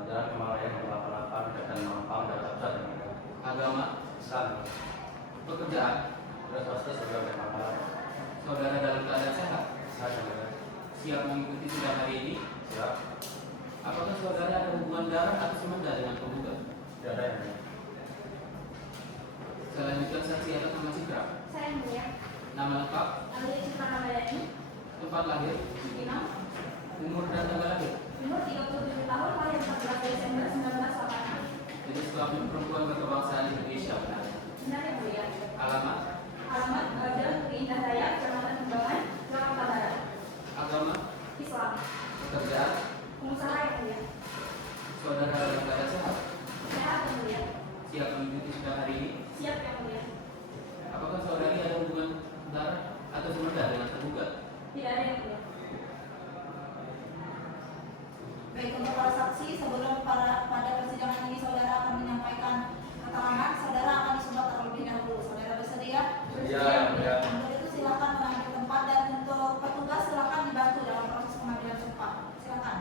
Jalan Kemanggiran 88 Dekat Mampang dan Pusat. agama, Islam. pekerjaan, Terus swasta sebagai Mampang. saudara dalam keadaan sehat, Saya siap mengikuti sidang hari ini. siap. Apakah saudara ada hubungan darah atau semenda dengan penggugat? Tidak ada yang lain. Selanjutnya saksi atas nama Citra, Saya yang mulia. nama lengkap, Ambil Citra Ramayani, tempat lahir, Cipinang, umur dan tanggal lahir, umur 37 tahun, lahir 14 Desember 1986. jenis kelamin perempuan berkebangsaan Indonesia, benar ya? Benar yang mulia. Alamat, Alamat Jalan Bukit Indah Raya, Kecamatan Kembangan, Jakarta Barat. agama, Islam. pekerjaan, Pengusaha yang mulia. saudara dalam keadaan sehat, Sehat yang mulia. siap mengikuti sidang hari ini. Siap yang mulia. Apakah saudari ada hubungan darah atau semenda dengan tergugat? Tidak ada yang mulia. Baik, untuk para saksi, sebelum pada persidangan ini saudara akan menyampaikan keterangan, saudara akan disumpah terlebih dahulu. Saudara bersedia? Bersedia. Untuk itu silakan mengambil tempat dan untuk petugas silakan dibantu dalam proses pengambilan sumpah. Silakan.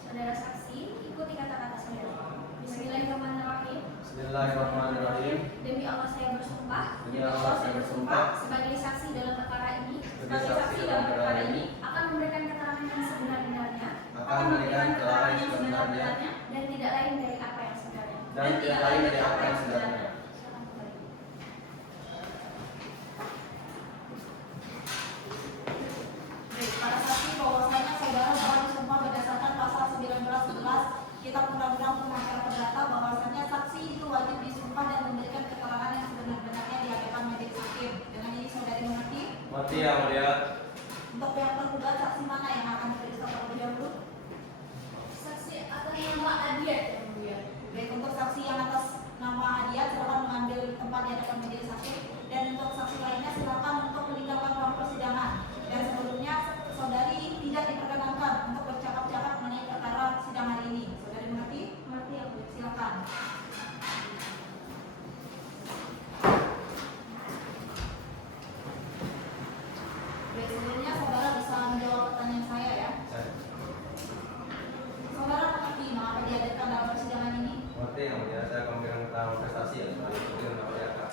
Saudara saksi, ikuti kata-kata saudara. Bismillahirrahmanirrahim. Bismillahirrahmanirrahim. Demi Allah saya bersumpah. Demi Allah saya bersumpah. Sebagai saksi dalam perkara ini. Sebagai saksi dalam perkara ini. Akan memberikan keterangan yang sebenar-benarnya. Akan memberikan keterangan yang sebenarnya. Dan tidak lain dari apa yang sebenarnya. Dan tidak lain dari apa yang sebenarnya. Silakan kembali. Baik, para saksi bahwasanya saudara telah disumpah berdasarkan pasal 1911 Kitab Undang-Undang Hukum Acara Perdata bahwasanya saksi itu wajib disumpah dan memberikan keterangan yang sebenar-benarnya di hadapan majelis hakim. Dengan ini saudari mengerti? Mati yang mulia. Untuk pihak tergugat saksi mana yang akan diperiksa terlebih dahulu? Saksi atas nama Adiat yang mulia. Baik, untuk saksi yang atas nama Adiat silakan mengambil tempat di hadapan majelis hakim dan untuk saksi lainnya silakan untuk meninggalkan ruang persidangan. Dan sebelumnya saudari tidak diperkenankan untuk bercakap-cakap mengenai perkara sidang hari ini. Saudari mengerti? Mengerti yang mulia. Silakan. Baik, sebelumnya saudara bisa menjawab pertanyaan saya ya. Saudara mengerti mengapa dihadirkan dalam persidangan ini? Mati yang mulia. Saya akan memberikan keterangan prestasi yang sebagai bukti dan Jaka.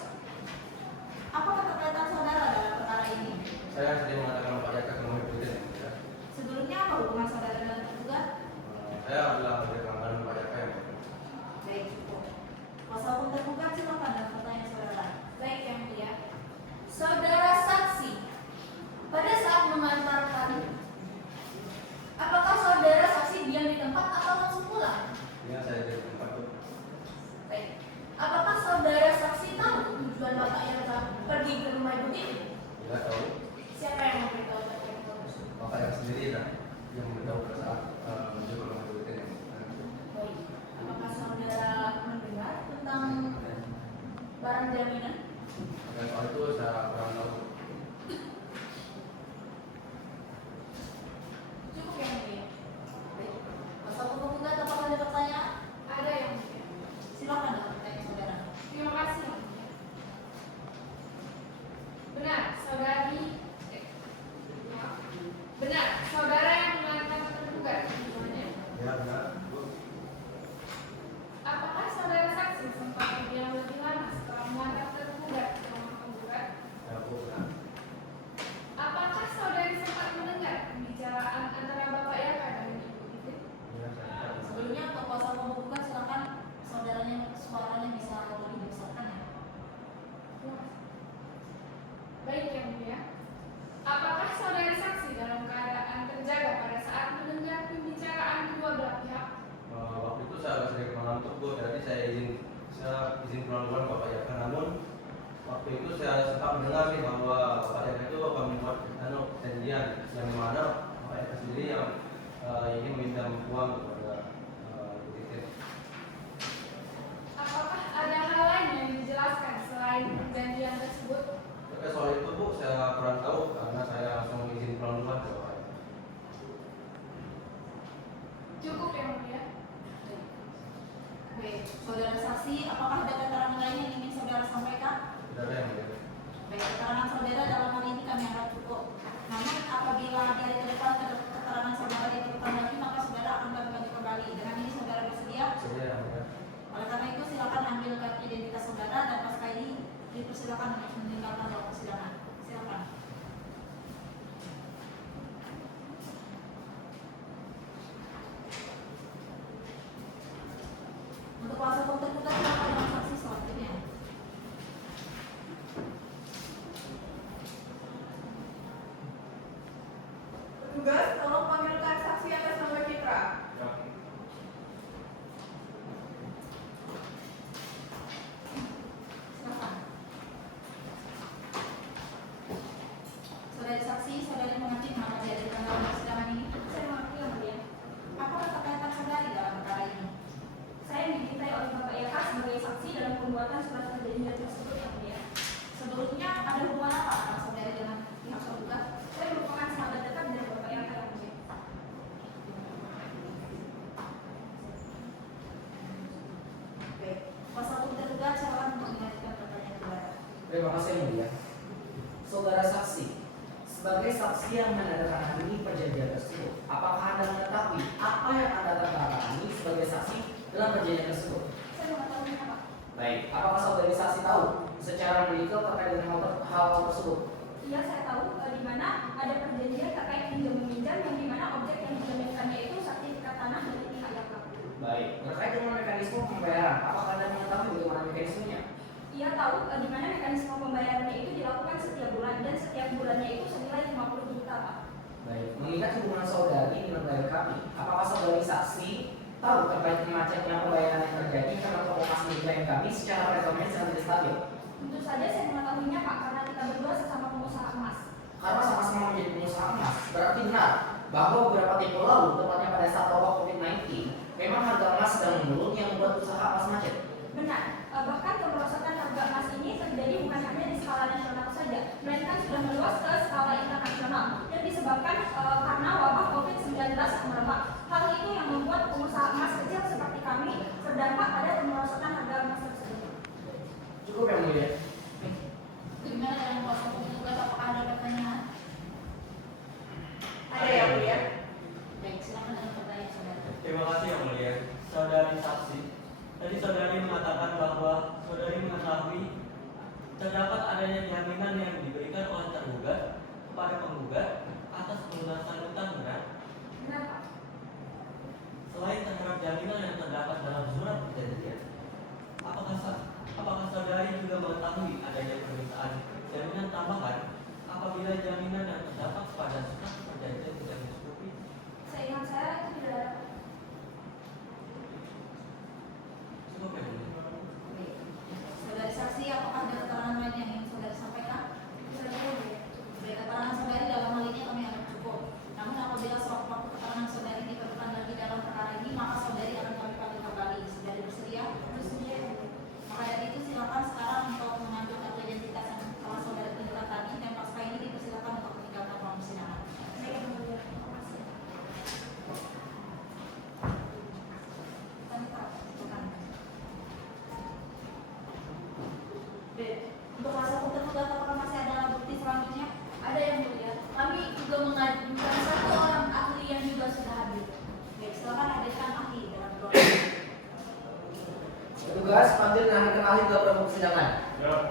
Apa keterkaitan saudara dalam perkara ini? Saya sedang mengatakan Pak Jaka memenuhi bukti yang mulia. Sebelumnya apa hubungan saudara dengan tergugat? Saya adalah anggota pelanggaran Pak Jaka yang mulia. Baik, cukup. Kuasa hukum tergugat silakan dalam pertanyaan saudara. Baik yang mulia. Saudara saksi, pada saat mengantarkan, apakah saudara saksi diam di tempat atau langsung pulang? Ini saya dari tempat itu. Baik. Apakah saudara saksi tahu tujuan bapak yang pergi ke rumah ibu ini? Tidak tahu. Siapa yang memberitahu bapak yang tahu? Bapak yang sendiri lah yang memberitahu pada saat menuju ke rumah bukti yang Baik. Apakah saudara mendengar tentang barang jaminan? dan soal itu saya kurang tahu. Cukup yang mulia. Baik. Kuasa hukum tergugat apakah ada pertanyaan? Ada yang mulia. Silakan dalam pertanyaan saudara. Terima kasih yang mulia. Benar, saudari. Maaf. Benar, saudara yang mengantar tergugat. Semuanya. Ya benar. Apakah saudara saksi sempat berdiam lebih lama setelah mengantar tergugat ke rumah penggugat? Ya bu benar. Apakah saudari sempat mendengar pembicaraan antara Bapak Yaka dan Ibu Titin? Ya saya benar. Sebelumnya untuk kuasa hukum tergugat silakan saudaranya suaranya bisa lebih dibesarkan ya. Baik yang mulia. Apakah saudari saksi dalam keadaan terjaga pada saat mendengar pembicaraan kedua belah pihak? Waktu itu saya sedang mengantuk bu, jadi saya izin pulang duluan Bapak Jaka. Namun waktu itu saya sempat mendengar nih bahwa Bapak Jaka itu akan membuat perjanjian yang mana Bapak Jaka sendiri yang ingin meminta uang kepada Ibu Titin. Apakah ada hal lain yang dijelaskan selain perjanjian tersebut? Terkait soal itu bu, saya kurang tahu karena saya langsung izin pulang duluan ke Bapak Jaka. Cukup Baik, saudara saksi, apakah ada keterangan lain yang ingin saudara sampaikan? Tidak ada yang mulia. Baik, keterangan saudara dalam hal ini kami anggap cukup. Namun apabila dari ke depan keterangan saudara diperlukan lagi, maka saudara akan kami bagi kembali. Dengan ini saudara bersedia? Sedia yang mulia. Oleh karena itu silakan ambil kartu identitas saudara dan pasca ini dipersilakan untuk meninggalkan ruang persidangan. Silakan. Untuk kuasa hukum tergugat silakan dengan saksi selanjutnya. Petugas, tolong panggilkan saksi atas nama Citra. Silakan. Saudari saksi, saudari mengaji mengapa dihadirkan dalam persidangan ini? Saya mengakui yang mulia. Apa kata saudari dalam perkara ini? Saya dimintai oleh Bapak Yaka sebagai saksi dalam pembuatan surat perjanjian tersebut yang mulia. Sebelumnya ada hubungan apa antara saudari dengan pihak tergugat? Saya merupakan sahabat dekat dari Bapak Yaka yang mulia. Baik, kuasa hukum tergugat silakan untuk mengajukan pertanyaan kepada. Terima kasih yang mulia. Saudara saksi, sebagai saksi yang menandatangani perjanjian tersebut, apakah Anda mengetahui apa yang Anda tandatangani sebagai saksi dalam perjanjian tersebut? Saya mengetahuinya, Pak. Baik, apakah saudari saksi tahu secara mendetail terkait dengan hal tersebut? Iya, saya tahu di mana ada perjanjian terkait pinjam meminjam yang di mana objek yang dijaminkannya itu sertifikat tanah dari pihak Yaka. Baik, terkait dengan mekanisme pembayaran, apakah Anda mengetahui bagaimana mekanismenya? Ia tahu di mana mekanisme pembayarannya itu dilakukan setiap bulan dan setiap bulannya itu senilai 50 juta, Pak. Baik, mengingat hubungan saudari dengan klien kami, apakah saudari saksi tahu terkait macetnya pembayaran yang terjadi karena toko emas milik klien kami secara perekonomian sangat tidak stabil? Tentu saja saya mengetahuinya, Pak, karena kita berdua sesama pengusaha emas. Karena sama-sama menjadi pengusaha emas, berarti benar bahwa beberapa tempo lalu, tepatnya pada saat wabah COVID-19, memang harga emas sedang menurun yang membuat usaha emas macet. Benar, bahkan kemerosotan harga emas ini terjadi bukan hanya di skala nasional saja, melainkan sudah meluas ke skala internasional yang disebabkan karena wabah COVID-19 yang merebak. Hal itu yang membuat pengusaha emas kecil seperti kami terdampak pada kemerosotan harga emas tersebut. Cukup yang mulia. Bagaimana dengan kuasa hukum tergugat? Apakah ada pertanyaan? Ada yang mulia. Baik, silakan dengan pertanyaan saudara. Terima kasih yang mulia. Saudari saksi, tadi saudari mengatakan bahwa saudari mengetahui terdapat adanya jaminan yang diberikan oleh tergugat kepada penggugat atas pelunasan utang, benar? Benar, Pak. Selain terhadap jaminan yang terdapat dalam surat perjanjian, apakah saudari juga mengetahui adanya permintaan jaminan tambahan apabila jaminan yang terdapat pada surat perjanjian tidak mencukupi? Seingat saya itu tidak ada. Cukup ya, mulia. Baik. Saudari saksi, apakah ada keterangan lain yang ingin saudari sampaikan? Baik, keterangan saudari dalam hal ini kami anggap cukup. Namun apabila sewaktu-waktu keterangan saudari diperlukan lagi dalam perkara ini, maka saudari akan kami panggil kembali. Saudari bersedia? Bersedia. Maka dari itu silakan sekarang untuk mengambil kartu identitas yang telah saudari tunjukkan tadi dan pasca ini dipersilakan untuk meninggalkan ruang persidangan. Baik, yang mulia. Terima kasih. Kami tahu, silakan. Baik, untuk kuasa hukum tergugat apakah masih ada alat bukti selanjutnya? Ada yang mulia. Kami juga mengajukan satu orang ahli yang juga sudah hadir. Baik, silakan hadirkan ahli dalam ruang. Petugas, panggil dan hadirkan ahli dalam ruang persidangan. Silakan.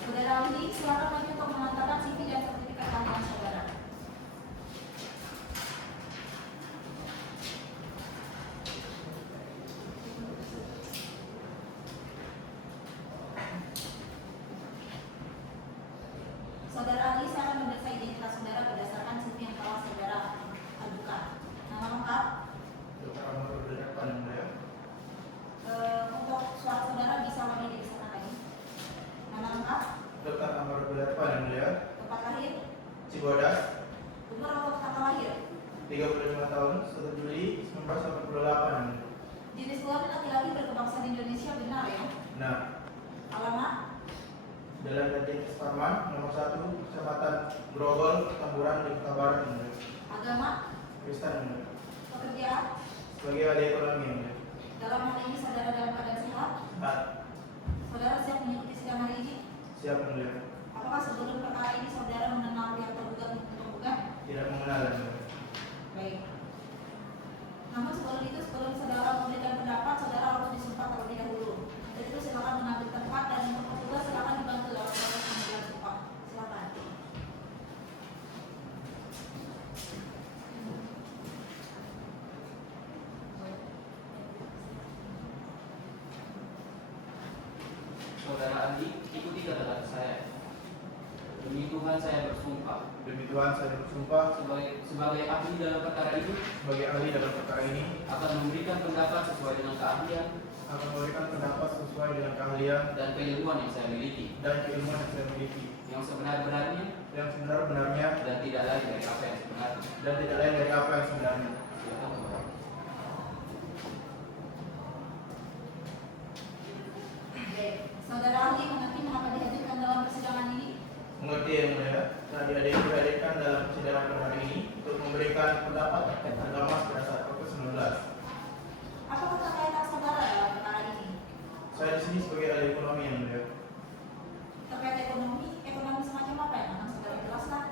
Saudara ahli, silakan maju untuk mengantarkan CV dan sertifikat kehamilan saudara. Saudara ahli, saya akan memeriksa identitas saudara berdasarkan CV yang telah saudara ajukan. Nama lengkap, Dr. Ahmad Rudolf Pan, yang mulia. untuk suara saudara bisa kami dipisahkan lagi. Nama lengkap, Dr. Ahmad Rudolf Pan, yang mulia. tempat lahir, Cibodas, umur atau tanggal lahir, 35 tahun, 1 Juli 1988, yang mulia. jenis kelamin laki-laki berkebangsaan Indonesia, benar ya? Nah, Alamat, Jalan Raden Esparman, nomor 1, Kecamatan Grogol, Tamburan, di Kota Barat, yang mulia. Agama, Kristen, yang mulia. pekerjaan. Sebagai ahli ekonomi, yang mulia. Dalam hal ini saudara dalam keadaan sehat. Sehat. Saudara siap mengikuti sidang hari ini? Siap, yang mulia. Apakah sebelum perkara ini saudara mengenal pihak tergugat maupun penggugat? Tidak mengenal, yang mulia. Baik. Namun sebelum itu, sebelum saudara memberikan pendapat, saudara harus disumpah terlebih dahulu. Untuk itu silakan mengambil tempat dan untuk petugas silakan dibantu dalam proses pengambilan sumpah. Silakan. Saudara Andi, ikuti kata-kata saya. Demi Tuhan saya bersumpah Demi Tuhan, saya bersumpah sebagai ahli dalam perkara ini sebagai ahli dalam perkara ini akan memberikan pendapat sesuai dengan keahlian akan memberikan pendapat sesuai dengan keahlian dan keilmuan yang saya miliki, dan keilmuan yang saya miliki, yang sebenar-benarnya yang sebenar-benarnya dan tidak lain dari apa yang sebenarnya. dan tidak lain dari apa yang sebenarnya. Silakan, Bapak. Baik. Saudara ahli mengerti mengapa dihadirkan dalam persidangan ini? Mengerti, yang mulia. Nah, dihadirkan dalam persidangan pada hari ini untuk memberikan pendapat terkait harga emas pada saat COVID-19. Apa keterkaitan saudara dalam perkara ini? Saya di sini sebagai ahli ekonomi, yang mulia. Terkait ekonomi semacam apa yang akan saudara jelaskan?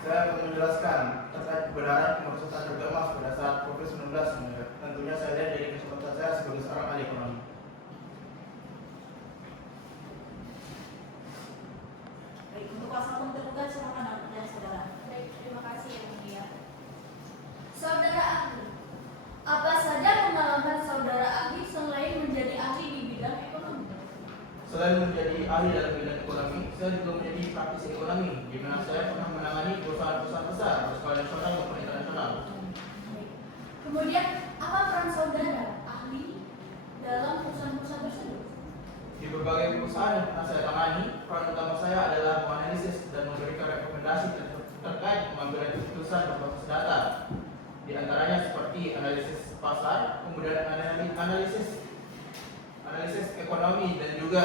Saya akan menjelaskan terkait kebenaran pemerosotan harga emas pada saat COVID-19, yang mulia. Tentunya saya lihat dari kesempatan saya sebagai seorang ahli ekonomi. Baik, untuk kuasa hukum tergugat silakan dalam pertanyaan saudara. Baik, terima kasih yang mulia. Saudara ahli, apa saja pengalaman saudara ahli selain menjadi ahli di bidang ekonomi? Selain menjadi ahli dalam bidang ekonomi, saya juga menjadi praktisi ekonomi, di mana saya pernah menangani perusahaan-perusahaan besar, berskala nasional maupun internasional. Kemudian, apa peran saudara ahli dalam perusahaan-perusahaan tersebut? Di berbagai perusahaan yang pernah saya tangani, peran utama saya adalah menganalisis dan memberikan rekomendasi terkait pengambilan keputusan berbasis data. Di antaranya seperti analisis pasar, kemudian analisis ekonomi, dan juga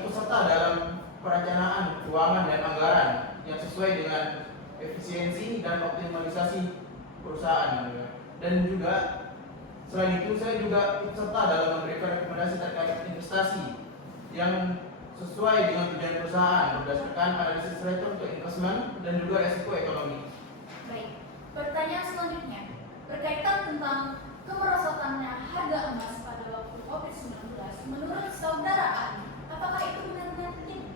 ikut serta dalam perencanaan keuangan dan anggaran yang sesuai dengan efisiensi dan optimalisasi perusahaan. Dan juga selain itu, saya juga ikut serta dalam memberikan rekomendasi terkait investasi yang sesuai dengan tujuan perusahaan berdasarkan analisis return to investment dan juga resiko ekonomi. Baik, pertanyaan selanjutnya berkaitan tentang kemerosotannya harga emas pada waktu COVID-19. Menurut saudara ahli, apakah itu benar-benar terjadi?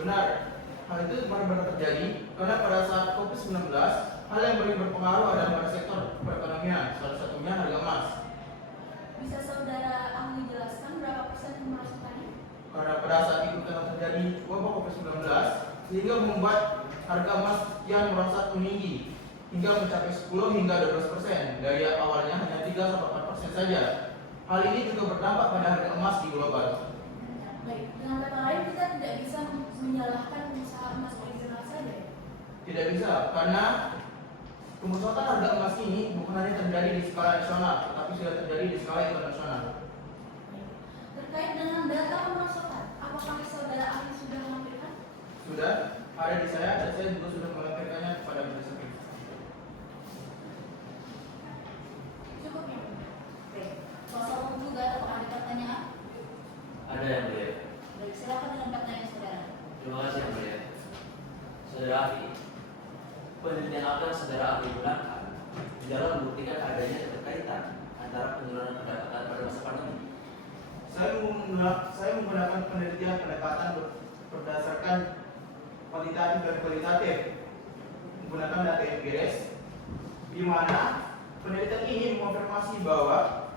Benar, hal itu benar-benar terjadi karena pada saat COVID-19, hal yang paling berpengaruh adalah pada sektor perekonomian, salah satunya harga emas. Bisa saudara ahli jelaskan berapa persen kemerosotannya? Karena pada saat itu telah terjadi wabah COVID-19, sehingga membuat harga emas yang merosot meninggi hingga mencapai 10 hingga 12% dari awalnya hanya 3-4% saja. Hal ini juga berdampak pada harga emas di global. Baik, dengan kata lain kita tidak bisa menyalahkan pengusaha emas original saja. Tidak bisa, karena kemerosotan harga emas ini bukan hanya terjadi di skala nasional, tetapi sudah terjadi di skala internasional. Terkait dengan data kemerosotan, apakah saudara ahli sudah melampirkan? Sudah ada di saya dan saya juga sudah melampirkannya kepada majelis hakim. Cukup ya? Baik. Kuasa hukum juga apakah ada pertanyaan? Ada yang mulia. Baik, silakan dengan pertanyaan saudara. Terima kasih yang mulia. Saudara ahli, penelitian apa yang saudara ahli gunakan di dalam membuktikan adanya keterkaitan antara penurunan pendapatan pada masa pandemi? Saya menggunakan penelitian pendekatan berdasarkan kualitatif dan kualitatif, menggunakan data empiris, di mana penelitian ini mengonfirmasi bahwa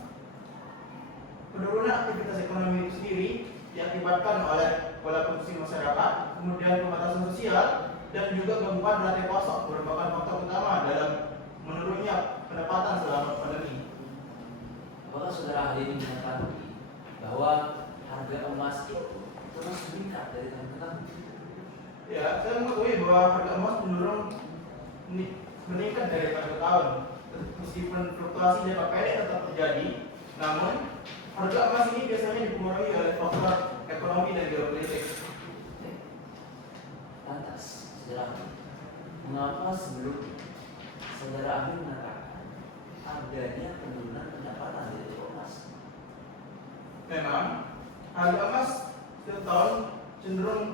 penurunan aktivitas ekonomi itu sendiri diakibatkan oleh pola konsumsi masyarakat, kemudian pembatasan sosial, dan juga gangguan rantai pasok merupakan faktor utama dalam menurunnya pendapatan selama pandemi. Apakah saudara ahli ini mengetahui bahwa harga emas itu terus meningkat dari tahun ke tahun? Ya, saya mengetahui bahwa harga emas meningkat dari tahun ke tahun. Meskipun fluktuasi jangka pendek tetap terjadi, namun harga emas ini biasanya dipengaruhi oleh faktor ekonomi dan geopolitik. Lantas, saudara ahli, mengapa sebelumnya saudara ahli mengatakan adanya penurunan pendapatan dari Komnas? Memang, harga emas setiap tahun cenderung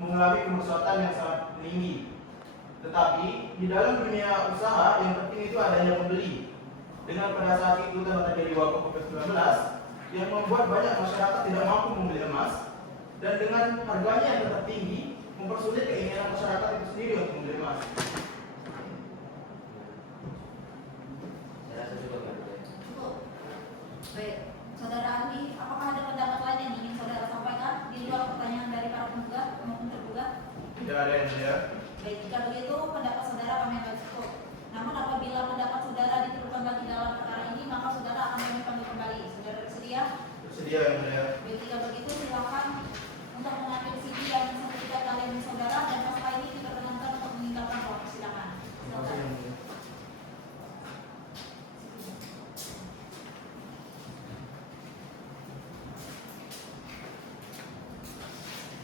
mengalami kemerosotan yang sangat tinggi. Tetapi di dalam dunia usaha yang penting itu adanya pembeli. Dengan pada saat itu telah terjadi wabah COVID-19 yang membuat banyak masyarakat tidak mampu membeli emas, dan dengan harganya yang tetap tinggi mempersulit keinginan masyarakat itu sendiri untuk membeli emas. Saya rasa cukup ya. Cukup. Baik, saudara ahli, apakah ada pendapat lain yang ingin saudara sampaikan di luar pertanyaan dari para penggugat maupun tergugat? Tidak ada yang mulia. Baik, jika begitu pendapat saudara kami akan cukup. Namun apabila pendapat saudara diperlukan lagi dalam perkara ini, maka saudara akan kami panggil kembali. Saudara bersedia? Bersedia yang mulia. Baik, jika begitu silakan untuk mengambil CD dan sertifikat kalian saudara, dan pasca ini diperkenankan untuk meninggalkan ruang persidangan. Terima kasih yang mulia.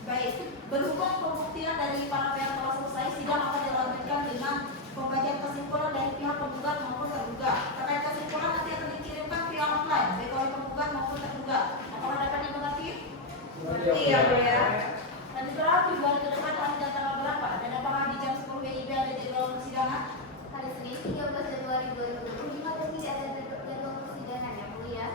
Baik, berhubung pembuktian dari para pihak telah selesai, sidang akan dilanjutkan dengan pembacaan kesimpulan dari pihak penggugat maupun tergugat. Terkait kesimpulan nanti akan dikirimkan via online, baik oleh penggugat maupun tergugat. Apakah dapat dimengerti? Mengerti yang mulia. Dan setelah tujuan ke depan hari dan tanggal berapa? Dan apakah di jam 10 WIB ada jadwal persidangan? Hari Senin 13 Januari 2025 dan tidak ada jadwal persidangan yang mulia.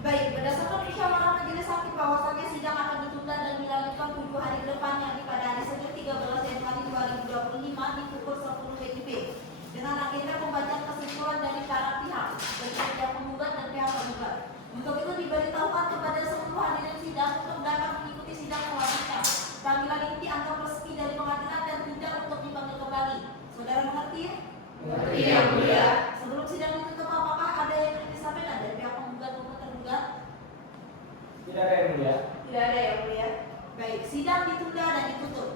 Baik, berdasarkan musyawarah majelis hakim bahwasannya sidang akan ditunda dan dilanjutkan 7 hari ke depan, yakni pada hari Senin 13 Januari 2025 di pukul 10 WIB dengan agenda pembacaan kesimpulan dari para pihak, baik pihak penggugat dan pihak tergugat. Untuk itu diberitahukan kepada seluruh hadirin sidang untuk dapat mengikuti sidang selanjutnya. Panggilan inti angka resmi dari pengadilan dan tidak untuk dipanggil kembali. Saudara mengerti? Mengerti yang mulia. Sebelum sidang ditutup, apakah ada yang ingin disampaikan dari pihak penggugat maupun tergugat? Tidak ada yang mulia. Tidak ada yang mulia. Baik, sidang ditunda dan ditutup.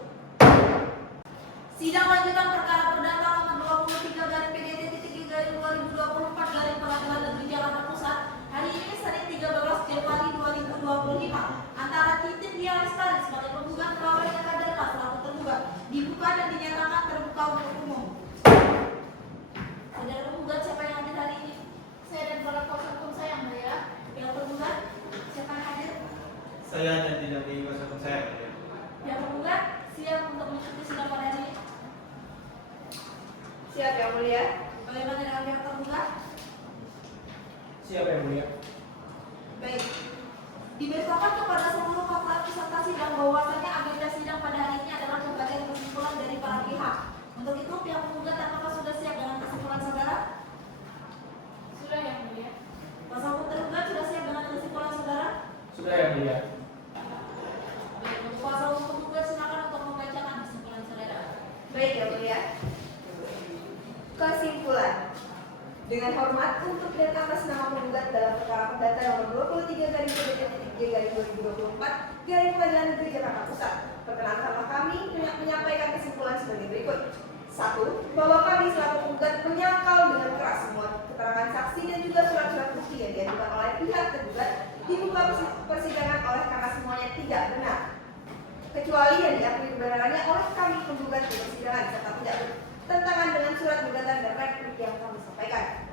Sidang lanjutan perkara perdata nomor 23/PDT-2024 Pengadilan Negeri Jakarta Pusat hari ini Senin 13 Januari 2025 antara Titin Dia Lestari sebagai penggugat melawan yang adalah selaku tergugat dibuka dan dinyatakan terbuka untuk umum. Saudara penggugat siapa yang hadir hari ini? Saya dan para kuasa hukum saya yang mulia. Yang tergugat siapa yang hadir? Saya dan tidak di kuasa hukum saya. Yang tergugat siap untuk mengikuti sidang pada hari ini? Siap yang mulia. Bagaimana dengan pihak tergugat? Siapa yang mulia? Baik. Diberitahukan kepada seluruh peserta sidang bahwasannya agenda sidang pada hari ini adalah pembacaan kesimpulan dari para pihak. Untuk itu pihak penggugat apakah sudah siap dengan kesimpulan saudara? Sudah yang mulia. Kuasa hukum tergugat sudah siap dengan kesimpulan saudara? Sudah yang mulia. Baik, untuk kuasa hukum tergugat silakan untuk membacakan kesimpulan saudara. Baik yang mulia. Kesimpulan. Dengan hormat untuk dan atas nama penggugat dalam perkara perdata nomor 23/PDT-2024 Pengadilan Negeri Jakarta Pusat, perkenankanlah kami menyampaikan kesimpulan sebagai berikut. 1. Bahwa kami selaku penggugat menyangkal dengan keras semua keterangan saksi dan juga surat-surat bukti yang diajukan oleh pihak tergugat di muka persidangan oleh karena semuanya tidak benar, kecuali yang diakui kebenarannya oleh kami penggugat di persidangan serta tidak bertentangan dengan surat gugatan dan replik yang kami sampaikan.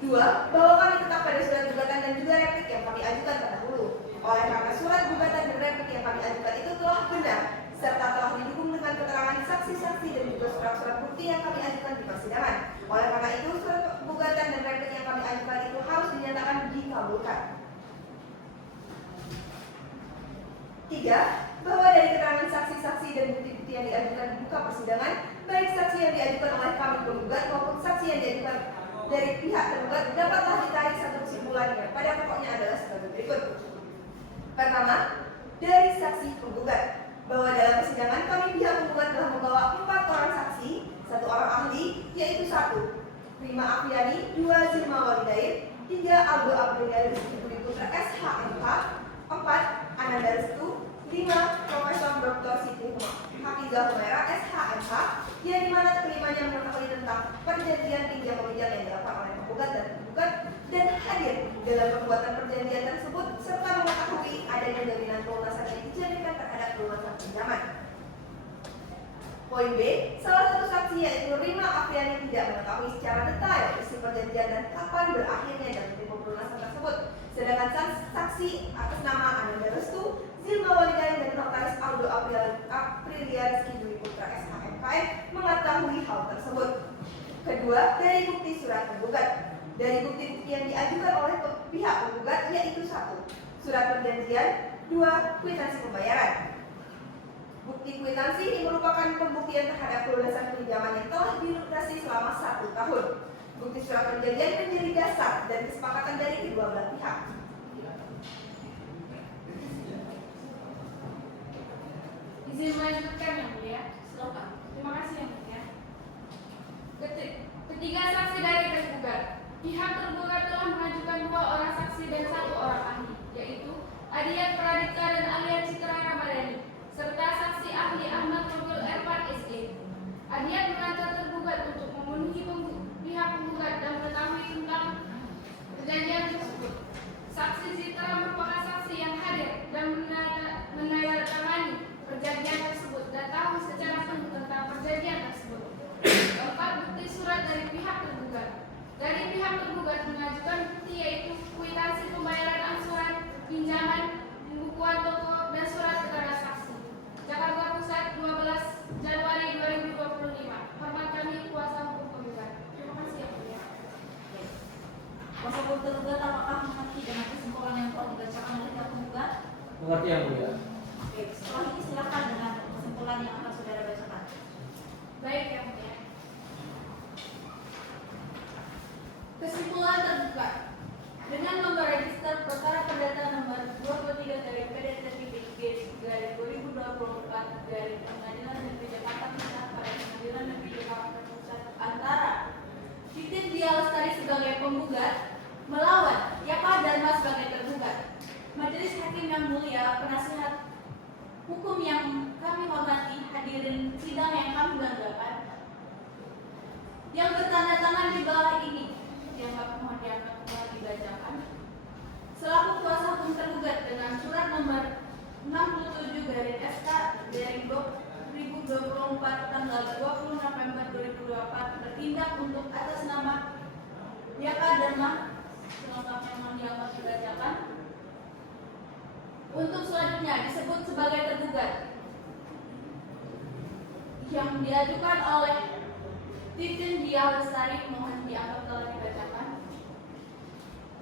2. Bahwa kami tetap pada surat gugatan dan juga replik yang kami ajukan terdahulu. Oleh karena surat gugatan dan replik yang kami ajukan itu telah benar serta telah didukung dengan keterangan saksi-saksi dan juga surat-surat bukti yang kami ajukan di persidangan. Oleh karena itu surat gugatan dan replik yang kami ajukan itu harus dinyatakan dikabulkan. 3. Bahwa dari keterangan saksi-saksi dan bukti-bukti yang diajukan di muka persidangan, baik saksi yang diajukan oleh kami penggugat maupun saksi yang diajukan dari pihak tergugat dapatlah ditarik satu kesimpulan yang pada pokoknya adalah sebagai berikut. Pertama, dari saksi penggugat bahwa dalam persidangan kami pihak penggugat telah membawa 4 orang saksi, 1 orang ahli, yaitu 1. Prima Afiani, 2. Zilma Walidain, 3. Aldo Abdullah Budi Putra SHMK, 4. Ananda Restu, 5. Profesor Dr. Siti Hafizah Humaira SHMK, yang dimana kelimanya mengetahui tentang perjanjian pinjam meminjam yang dilakukan oleh Poin B, salah satu saksi yaitu Rima Apriani tidak mengetahui secara detail isi perjanjian dan kapan berakhirnya dan tipe pelunasan tersebut. Sedangkan saksi atas nama Ananda Restu, Zilma Walidain dan Notaris Aldo Aprilia Rizky Dwi Putra SHMKM mengetahui hal tersebut. Kedua, dari bukti surat penggugat. Dari bukti-bukti yang diajukan oleh pihak penggugat yaitu 1. Surat perjanjian, 2. Kwitansi pembayaran. Bukti kwitansi ini merupakan pembuktian terhadap pelunasan pinjaman yang telah dilunasi selama 1 tahun. Bukti surat perjanjian menjadi dasar dan kesepakatan dari kedua belah pihak. Izin melanjutkan yang mulia. Silakan. Terima kasih yang mulia. Ketiga saksi dari tergugat. Pihak tergugat telah mengajukan 2 orang saksi dan 1 orang ahli, yaitu Adiat Pradipta dan Alia Citra Ramadhani, serta saksi ahli Ahmad Mobil Ervan SE. Adiat mengantar tergugat untuk memenuhi pihak penggugat dan mengetahui tentang perjanjian tersebut. Saksi Citra merupakan saksi yang hadir dan menandatangani perjanjian tersebut dan tahu secara penuh tentang perjanjian tersebut. 4. Bukti surat dari pihak tergugat. Dari pihak tergugat mengajukan bukti yaitu kwitansi pembayaran angsuran, pinjaman, pembukuan toko, dan surat keterangan saksi. Jakarta Pusat, 12 Januari 2025. Hormat kami, kuasa hukum penggugat. Terima kasih yang mulia. Kuasa hukum tergugat apakah mengerti dengan kesimpulan yang telah dibacakan oleh pihak penggugat? Mengerti yang mulia. Oke, setelah ini silakan dengan kesimpulan yang akan saudara bacakan. Baik yang mulia. Kesimpulan tergugat. Dengan nomor register perkara perdata nomor 23 dari PDT-G/2024 dari Pengadilan Negeri Jakarta Pusat pada Pengadilan Negeri Jakarta Pusat antara Titin Dia Lestari sebagai penggugat melawan Yapa Dharma sebagai tergugat. Majelis Hakim yang mulia, penasihat hukum yang kami hormati, hadirin sidang yang kami banggakan, yang bertanda tangan di bawah ini yang mohon diangkat dibacakan. Selaku kuasa hukum tergugat dengan surat nomor 67 garis SK dari 2024 tanggal 20 November 2024 bertindak untuk atas nama Yaka Dharma, selengkapnya mohon diangkat dibacakan. Untuk selanjutnya disebut sebagai tergugat yang diajukan oleh Titin Dia Lestari, mohon dianggap telah dibacakan.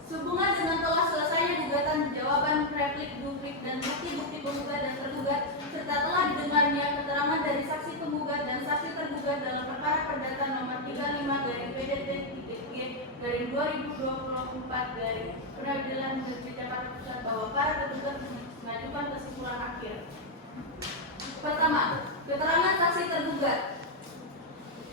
Sehubungan dengan telah selesainya gugatan, jawaban, replik, duplik, dan bukti-bukti penggugat dan tergugat, serta telah didengarnya keterangan dari saksi penggugat dan saksi tergugat dalam perkara perdata nomor 35 dari PDT-G/2024 dari Pengadilan Negeri Jakarta Pusat bahwa para tergugat mengajukan kesimpulan akhir. Pertama, keterangan saksi tergugat.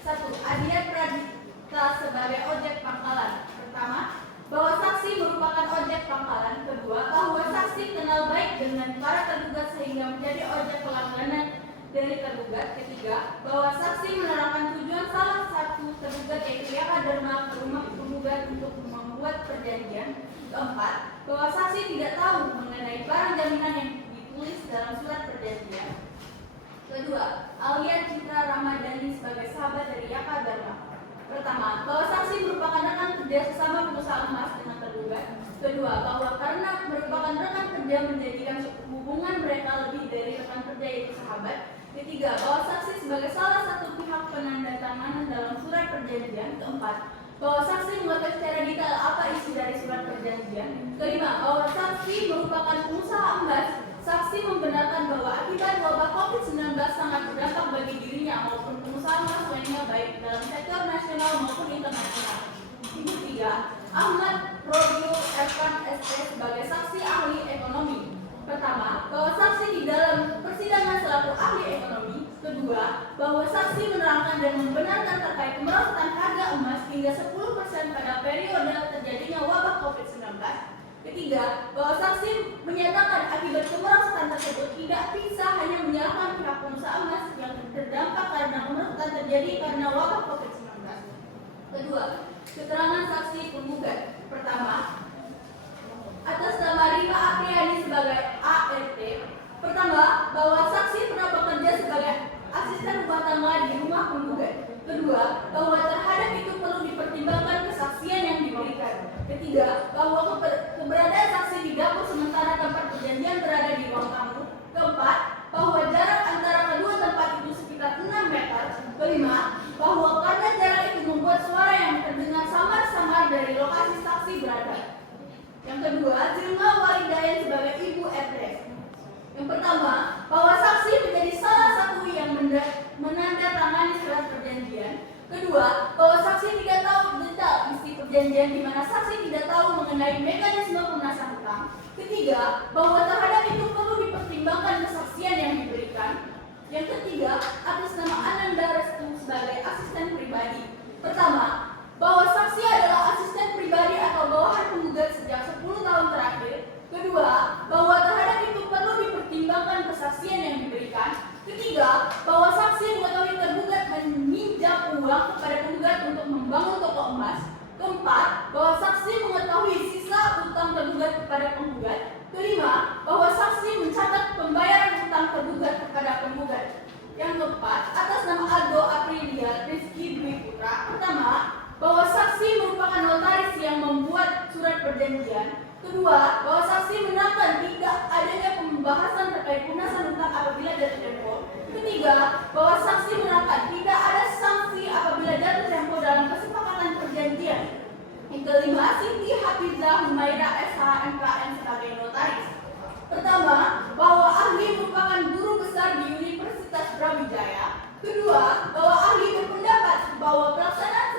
1. Adiat Pradipta sebagai ojek pangkalan. Pertama, bahwa saksi merupakan ojek pangkalan. Kedua, bahwa saksi kenal baik dengan para tergugat sehingga menjadi ojek pelangganan dari tergugat. Ketiga, bahwa saksi menerangkan tujuan salah satu tergugat yaitu Yaka Dharma ke rumah penggugat untuk membuat perjanjian. Keempat, bahwa saksi tidak tahu mengenai barang jaminan yang ditulis dalam surat perjanjian. Kedua, Alia Citra Ramadhani sebagai sahabat dari Yaka Dharma. Pertama, bahwa saksi merupakan rekan kerja sesama pengusaha emas dengan tergugat. Kedua, bahwa karena merupakan rekan kerja menjadikan hubungan mereka lebih dari rekan kerja yaitu sahabat. Ketiga, bahwa saksi sebagai salah satu pihak penandatanganan dalam surat perjanjian. Keempat, bahwa saksi mengetahui secara detail apa isi dari surat perjanjian. Kelima, bahwa saksi merupakan pengusaha emas. Saksi membenarkan bahwa akibat wabah COVID-19 sangat berdampak bagi dirinya maupun pengusaha emas lainnya baik dalam sektor nasional maupun internasional. Yang ketiga, Ahmad Mobil Ervan SE sebagai saksi ahli ekonomi. Pertama, bahwa saksi di dalam persidangan selaku ahli ekonomi. Kedua, bahwa saksi menerangkan dan membenarkan terkait kemerosotan harga emas hingga 10% pada periode terjadinya wabah COVID-19. Ketiga, bahwa saksi menyatakan akibat kemerosotan tersebut tidak bisa hanya menyalahkan pihak pengusaha emas yang terdampak karena kemerosotan terjadi karena wabah COVID-19. Kedua, keterangan saksi penggugat. Pertama, atas nama Rima Apriani sebagai ART. Pertama, bahwa saksi pernah bekerja sebagai asisten rumah tangga Pertama, bahwa saksi menjadi salah satu yang menandatangani surat perjanjian. Kedua, bahwa saksi tidak tahu detail isi perjanjian di mana saksi tidak tahu mengenai mekanisme pelunasan hutang. Ketiga, bahwa terhadap itu perlu dipertimbangkan kesaksian yang diberikan. Yang ketiga, atas nama Ananda Restu sebagai asisten pribadi. Pertama, bahwa saksi adalah asisten pribadi atau bawahan penggugat sejak 10 tahun terakhir. Kedua, bahwa terhadap itu perlu dipertimbangkan kesaksian yang diberikan. Ketiga, bahwa saksi mengetahui tergugat meminjam uang kepada penggugat untuk membangun toko emas. Keempat, bahwa saksi mengetahui sisa utang tergugat kepada penggugat. Kelima, bahwa saksi mencatat pembayaran utang tergugat kepada penggugat. Yang keempat, atas nama Aldo Aprilia Rizky Dwi Putra. Pertama, bahwa saksi merupakan notaris yang membuat surat perjanjian. Kedua, bahwa saksi menangkan tidak adanya pembahasan terkait pelunasan hutang apabila jatuh tempo. Ketiga, bahwa saksi menangkan tidak ada sanksi apabila jatuh tempo dalam kesepakatan perjanjian. Yang kelima, Siti Hafizah Humaira SHMKN sebagai notaris. Pertama, bahwa ahli merupakan guru besar di Universitas Brawijaya. Kedua, bahwa ahli berpendapat bahwa pelaksanaan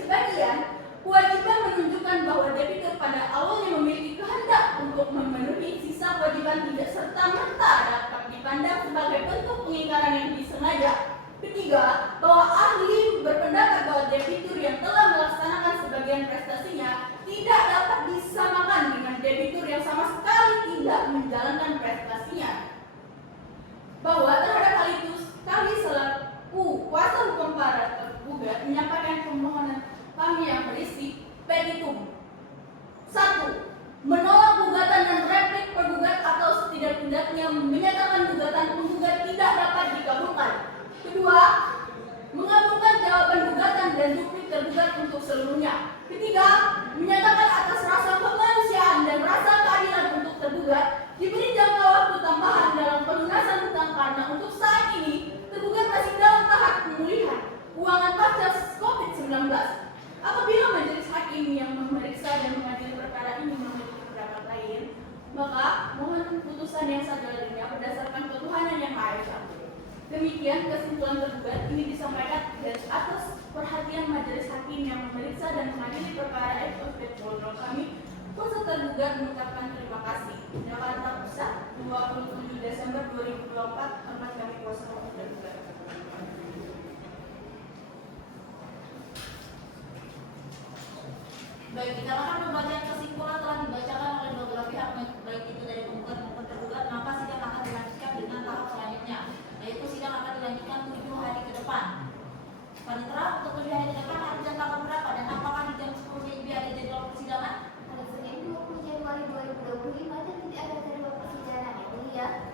sebagian kewajiban menunjukkan bahwa debitur pada awalnya memiliki kehendak untuk memenuhi sisa kewajiban tidak serta-merta dapat dipandang sebagai bentuk pengingkaran yang disengaja. Ketiga, bahwa ahli berpendapat bahwa debitur yang telah melaksanakan sebagian prestasinya tidak dapat disamakan dengan debitur yang sama sekali tidak menjalankan prestasinya. Bahwa terhadap hal itu, kami selaku kuasa hukum para tergugat menyampaikan permohonan kami yang berisi petitum. 1. Menolak gugatan dan replik penggugat atau setidak-tidaknya menyatakan gugatan penggugat tidak dapat dikabulkan. Kedua, mengabulkan jawaban gugatan dan duplik tergugat untuk seluruhnya. Ketiga, menyatakan atas rasa kemanusiaan dan rasa keadilan untuk tergugat diberi jangka waktu tambahan dalam pelunasan hutang karena untuk saat ini tergugat masih dalam tahap pemulihan keuangan pasca COVID-19. Apabila majelis hakim yang memeriksa dan mengadili perkara ini memiliki pendapat lain, maka mohon putusan yang seadil-adilnya berdasarkan ketuhanan yang Maha Esa. Demikian kesimpulan tergugat ini disampaikan dan atas perhatian majelis hakim yang memeriksa dan mengadili perkara FOP Polro kami, kuasa tergugat mengucapkan terima kasih. Jakarta Pusat, 27 Desember 2024, hormat kami kuasa hukum tergugat. Baik, dikarenakan pembacaan kesimpulan telah dibacakan oleh dua belah pihak, baik itu dari penggugat maupun tergugat, maka sidang akan dilanjutkan dengan tahap selanjutnya, yaitu sidang akan dilanjutkan 7 hari ke depan. Panitera, untuk 7 hari ke depan hari dan tanggal berapa dan apakah di jam 10 WIB ada jadwal persidangan? Pada Senin 20 Januari 2025 dan tidak ada jadwal persidangan yang mulia.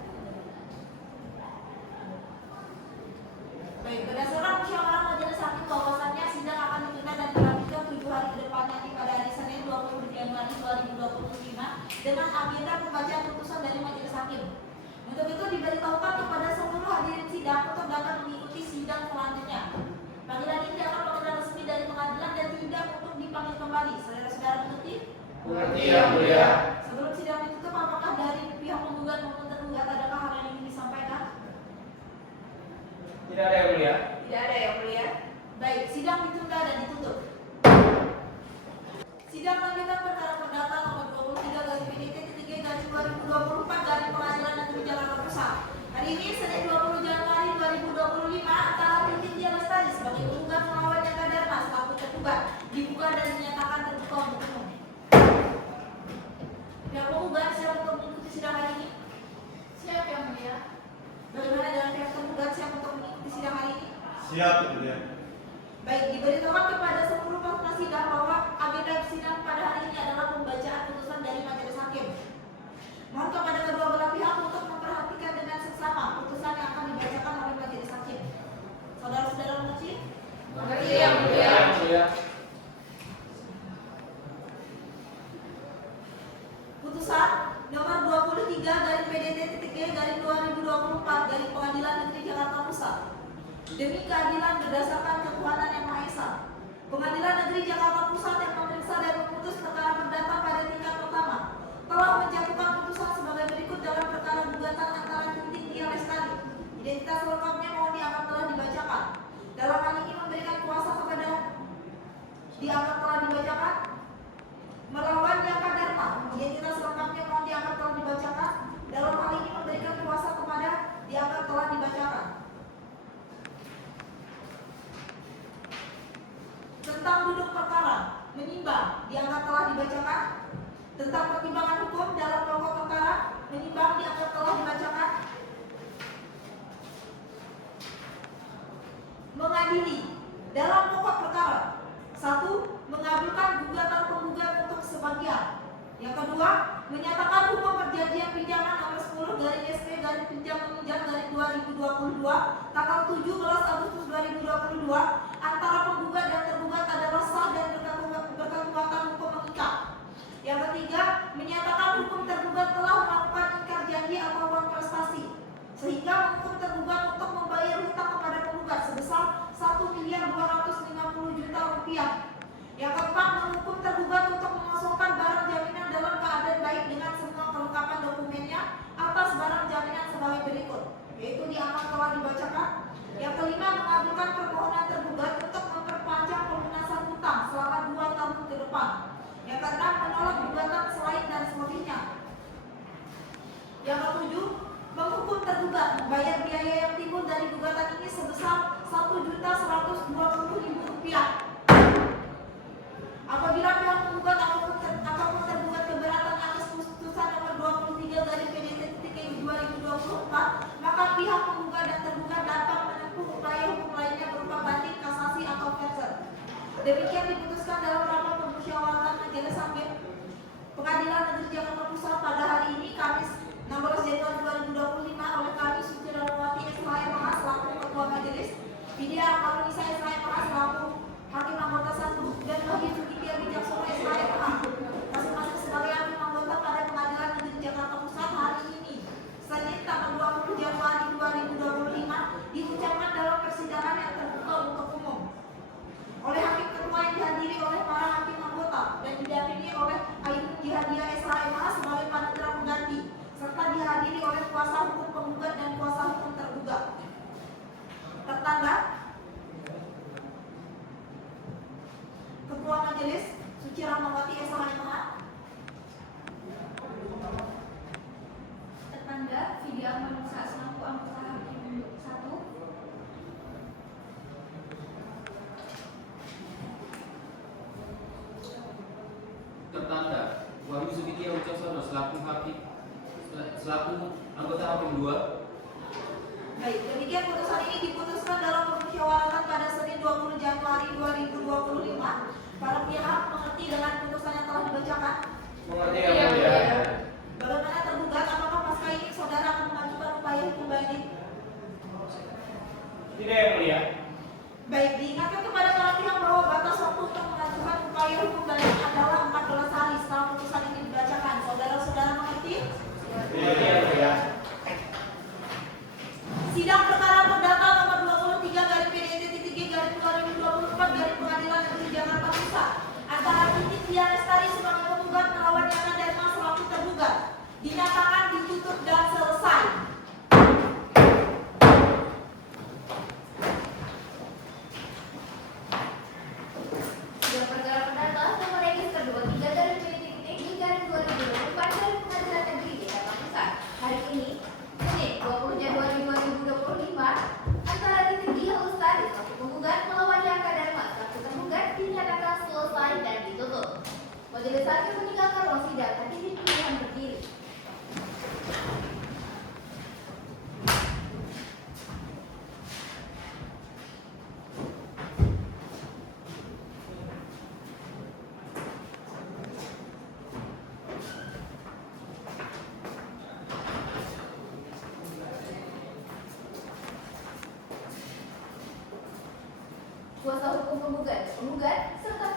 Baik, berdasarkan musyawarah majelis hakim bahwasannya sidang akan ditunda dan dilanjutkan 7 hari ke depan nanti pada hari Senin 20 Januari 2025 dengan agenda pembacaan putusan dari majelis hakim. Untuk itu diberitahukan kepada seluruh hadirin sidang untuk dapat mengikuti sidang selanjutnya. Panggilan ini adalah panggilan resmi dari pengadilan dan tidak untuk dipanggil kembali. Saudara-saudara mengerti? Mengerti yang mulia. Sebelum sidang ditutup, apakah dari pihak penggugat maupun tergugat adakah hal yang ingin disampaikan? Tidak ada yang mulia. Tidak ada yang mulia. Baik, sidang ditunda dan ditutup. Sidang lanjutan perkara perdata nomor 23/PDT-3/2024 dari Pengadilan Negeri Jakarta Pusat. Hari ini Senin 20 Januari 2025 antara Titin Dia Lestari sebagai penggugat melawan Jaka Dharma selaku tergugat dibuka dan dinyatakan terbuka untuk umum. Pihak penggugat siap untuk mengikuti sidang hari ini? Siap yang mulia. Bagaimana dengan pihak tergugat siap untuk mengikuti sidang hari ini? Siap, yang mulia. Baik, diberitahukan kepada seluruh peserta sidang bahwa agenda sidang pada hari ini adalah pembacaan putusan dari majelis hakim. Mohon kepada kedua belah pihak untuk memperhatikan dengan seksama putusan yang akan dibacakan oleh majelis hakim. Saudara-saudara mengerti? Mengerti yang mulia. Putusan nomor 23/PDT-G/2024 dari Pengadilan Negeri Jakarta Pusat. Demi keadilan berdasarkan ketuhanan yang Maha Esa, Pengadilan Negeri Jakarta Pusat yang memeriksa dan memutus perkara perdata pada tingkat pertama telah menjatuhkan putusan sebagai berikut dalam perkara gugatan tanggal 17 Agustus 2022 antara penggugat dan tergugat adalah sah dan berkekuatan hukum mengikat. Yang ketiga, menyatakan hukum tergugat telah melakukan ingkar janji atau uang prestasi sehingga menghukum tergugat untuk membayar hutang kepada penggugat sebesar 1.250.000.000 rupiah. Yang keempat, menghukum tergugat untuk mengosongkan barang jaminan dalam keadaan baik dengan semua kelengkapan dokumennya atas barang jaminan sebagai berikut, yaitu diamat telah dibacakan. Yang kelima, mengabulkan permohonan tergugat untuk memperpanjang pelunasan hutang selama 2 tahun ke depan. Yang keenam, menolak gugatan selain dan selebihnya. Yang ketujuh, menghukum tergugat membayar biaya yang timbul dari gugatan ini sebesar Rp1.120.000. Apabila pihak penggugat ataupun tergugat keberatan atas putusan nomor 23 dari PDT-2024, maka pihak penggugat dan tergugat dapat menempuh upaya hukum lainnya berupa banding, kasasi atau verser. Demikian diputuskan dalam rapat permusyawaratan Majelis Hakim Pengadilan Negeri Jakarta Pusat pada hari ini Kamis 16 Januari 2025 oleh kami Suci Ranawati SHMH selaku Ketua Majelis, Widya Amarunisa SHMH selaku Hakim Anggota 1 dan Wahyu Sukitya Wijaksono SHMH masing-masing sebagai hakim anggota pada Pengadilan Negeri Jakarta Pusat hari ini Senin tanggal 20 Januari 2025 diucapkan dalam persidangan yang terbuka untuk umum oleh hakim ketua yang dihadiri oleh para hakim anggota dan didampingi oleh Ainun Jihadiyah SHMH sebagai panitera pengganti serta dihadiri oleh kuasa hukum penggugat dan kuasa hukum tergugat. Tertanda Ketua Majelis Suci Rahmawati SHMH. Tertanda Widya Amarunisa selaku anggota hakim 1. Tertanda Wahyu Sukitya Wijaksono selaku anggota hakim 2. Baik, demikian putusan ini diputuskan dalam permusyawaratan pada Senin 20 Januari 2025. Para pihak mengerti dengan putusan yang telah dibacakan? Mengerti ya mulia. Bagaimana tergugat? Apakah pasca ini saudara akan mengajukan upaya hukum banding? Tidak ya mulia. Baik, diingatkan kepada para pihak bahwa batas waktu untuk mengajukan upaya hukum banding adalah 14 hari setelah putusan ini dibacakan. Saudara-saudara mengerti? Mengerti ya mulia. Sidang perkara perdata nomor 23 dari PDT-G dari 2024 dari Pengadilan Negeri Jakarta Pusat antara Titik Dia Lestari sebagai penggugat melawan Yana Dharma selaku tergugat dinyatakan ditutup dan selesai. Sidang perkara perdata nomor register 23 dari PDT-G dari 2024 dari Pengadilan Negeri Jakarta Pusat hari ini Senin 20 Januari 2025 antara Titik Dia Lestari selaku penggugat melawan Yana Dharma selaku tergugat dinyatakan selesai dan ditutup. Majelis Hakim meninggalkan ruang sidang hadirin pilihan berdiri. Kuasa hukum penggugat, serta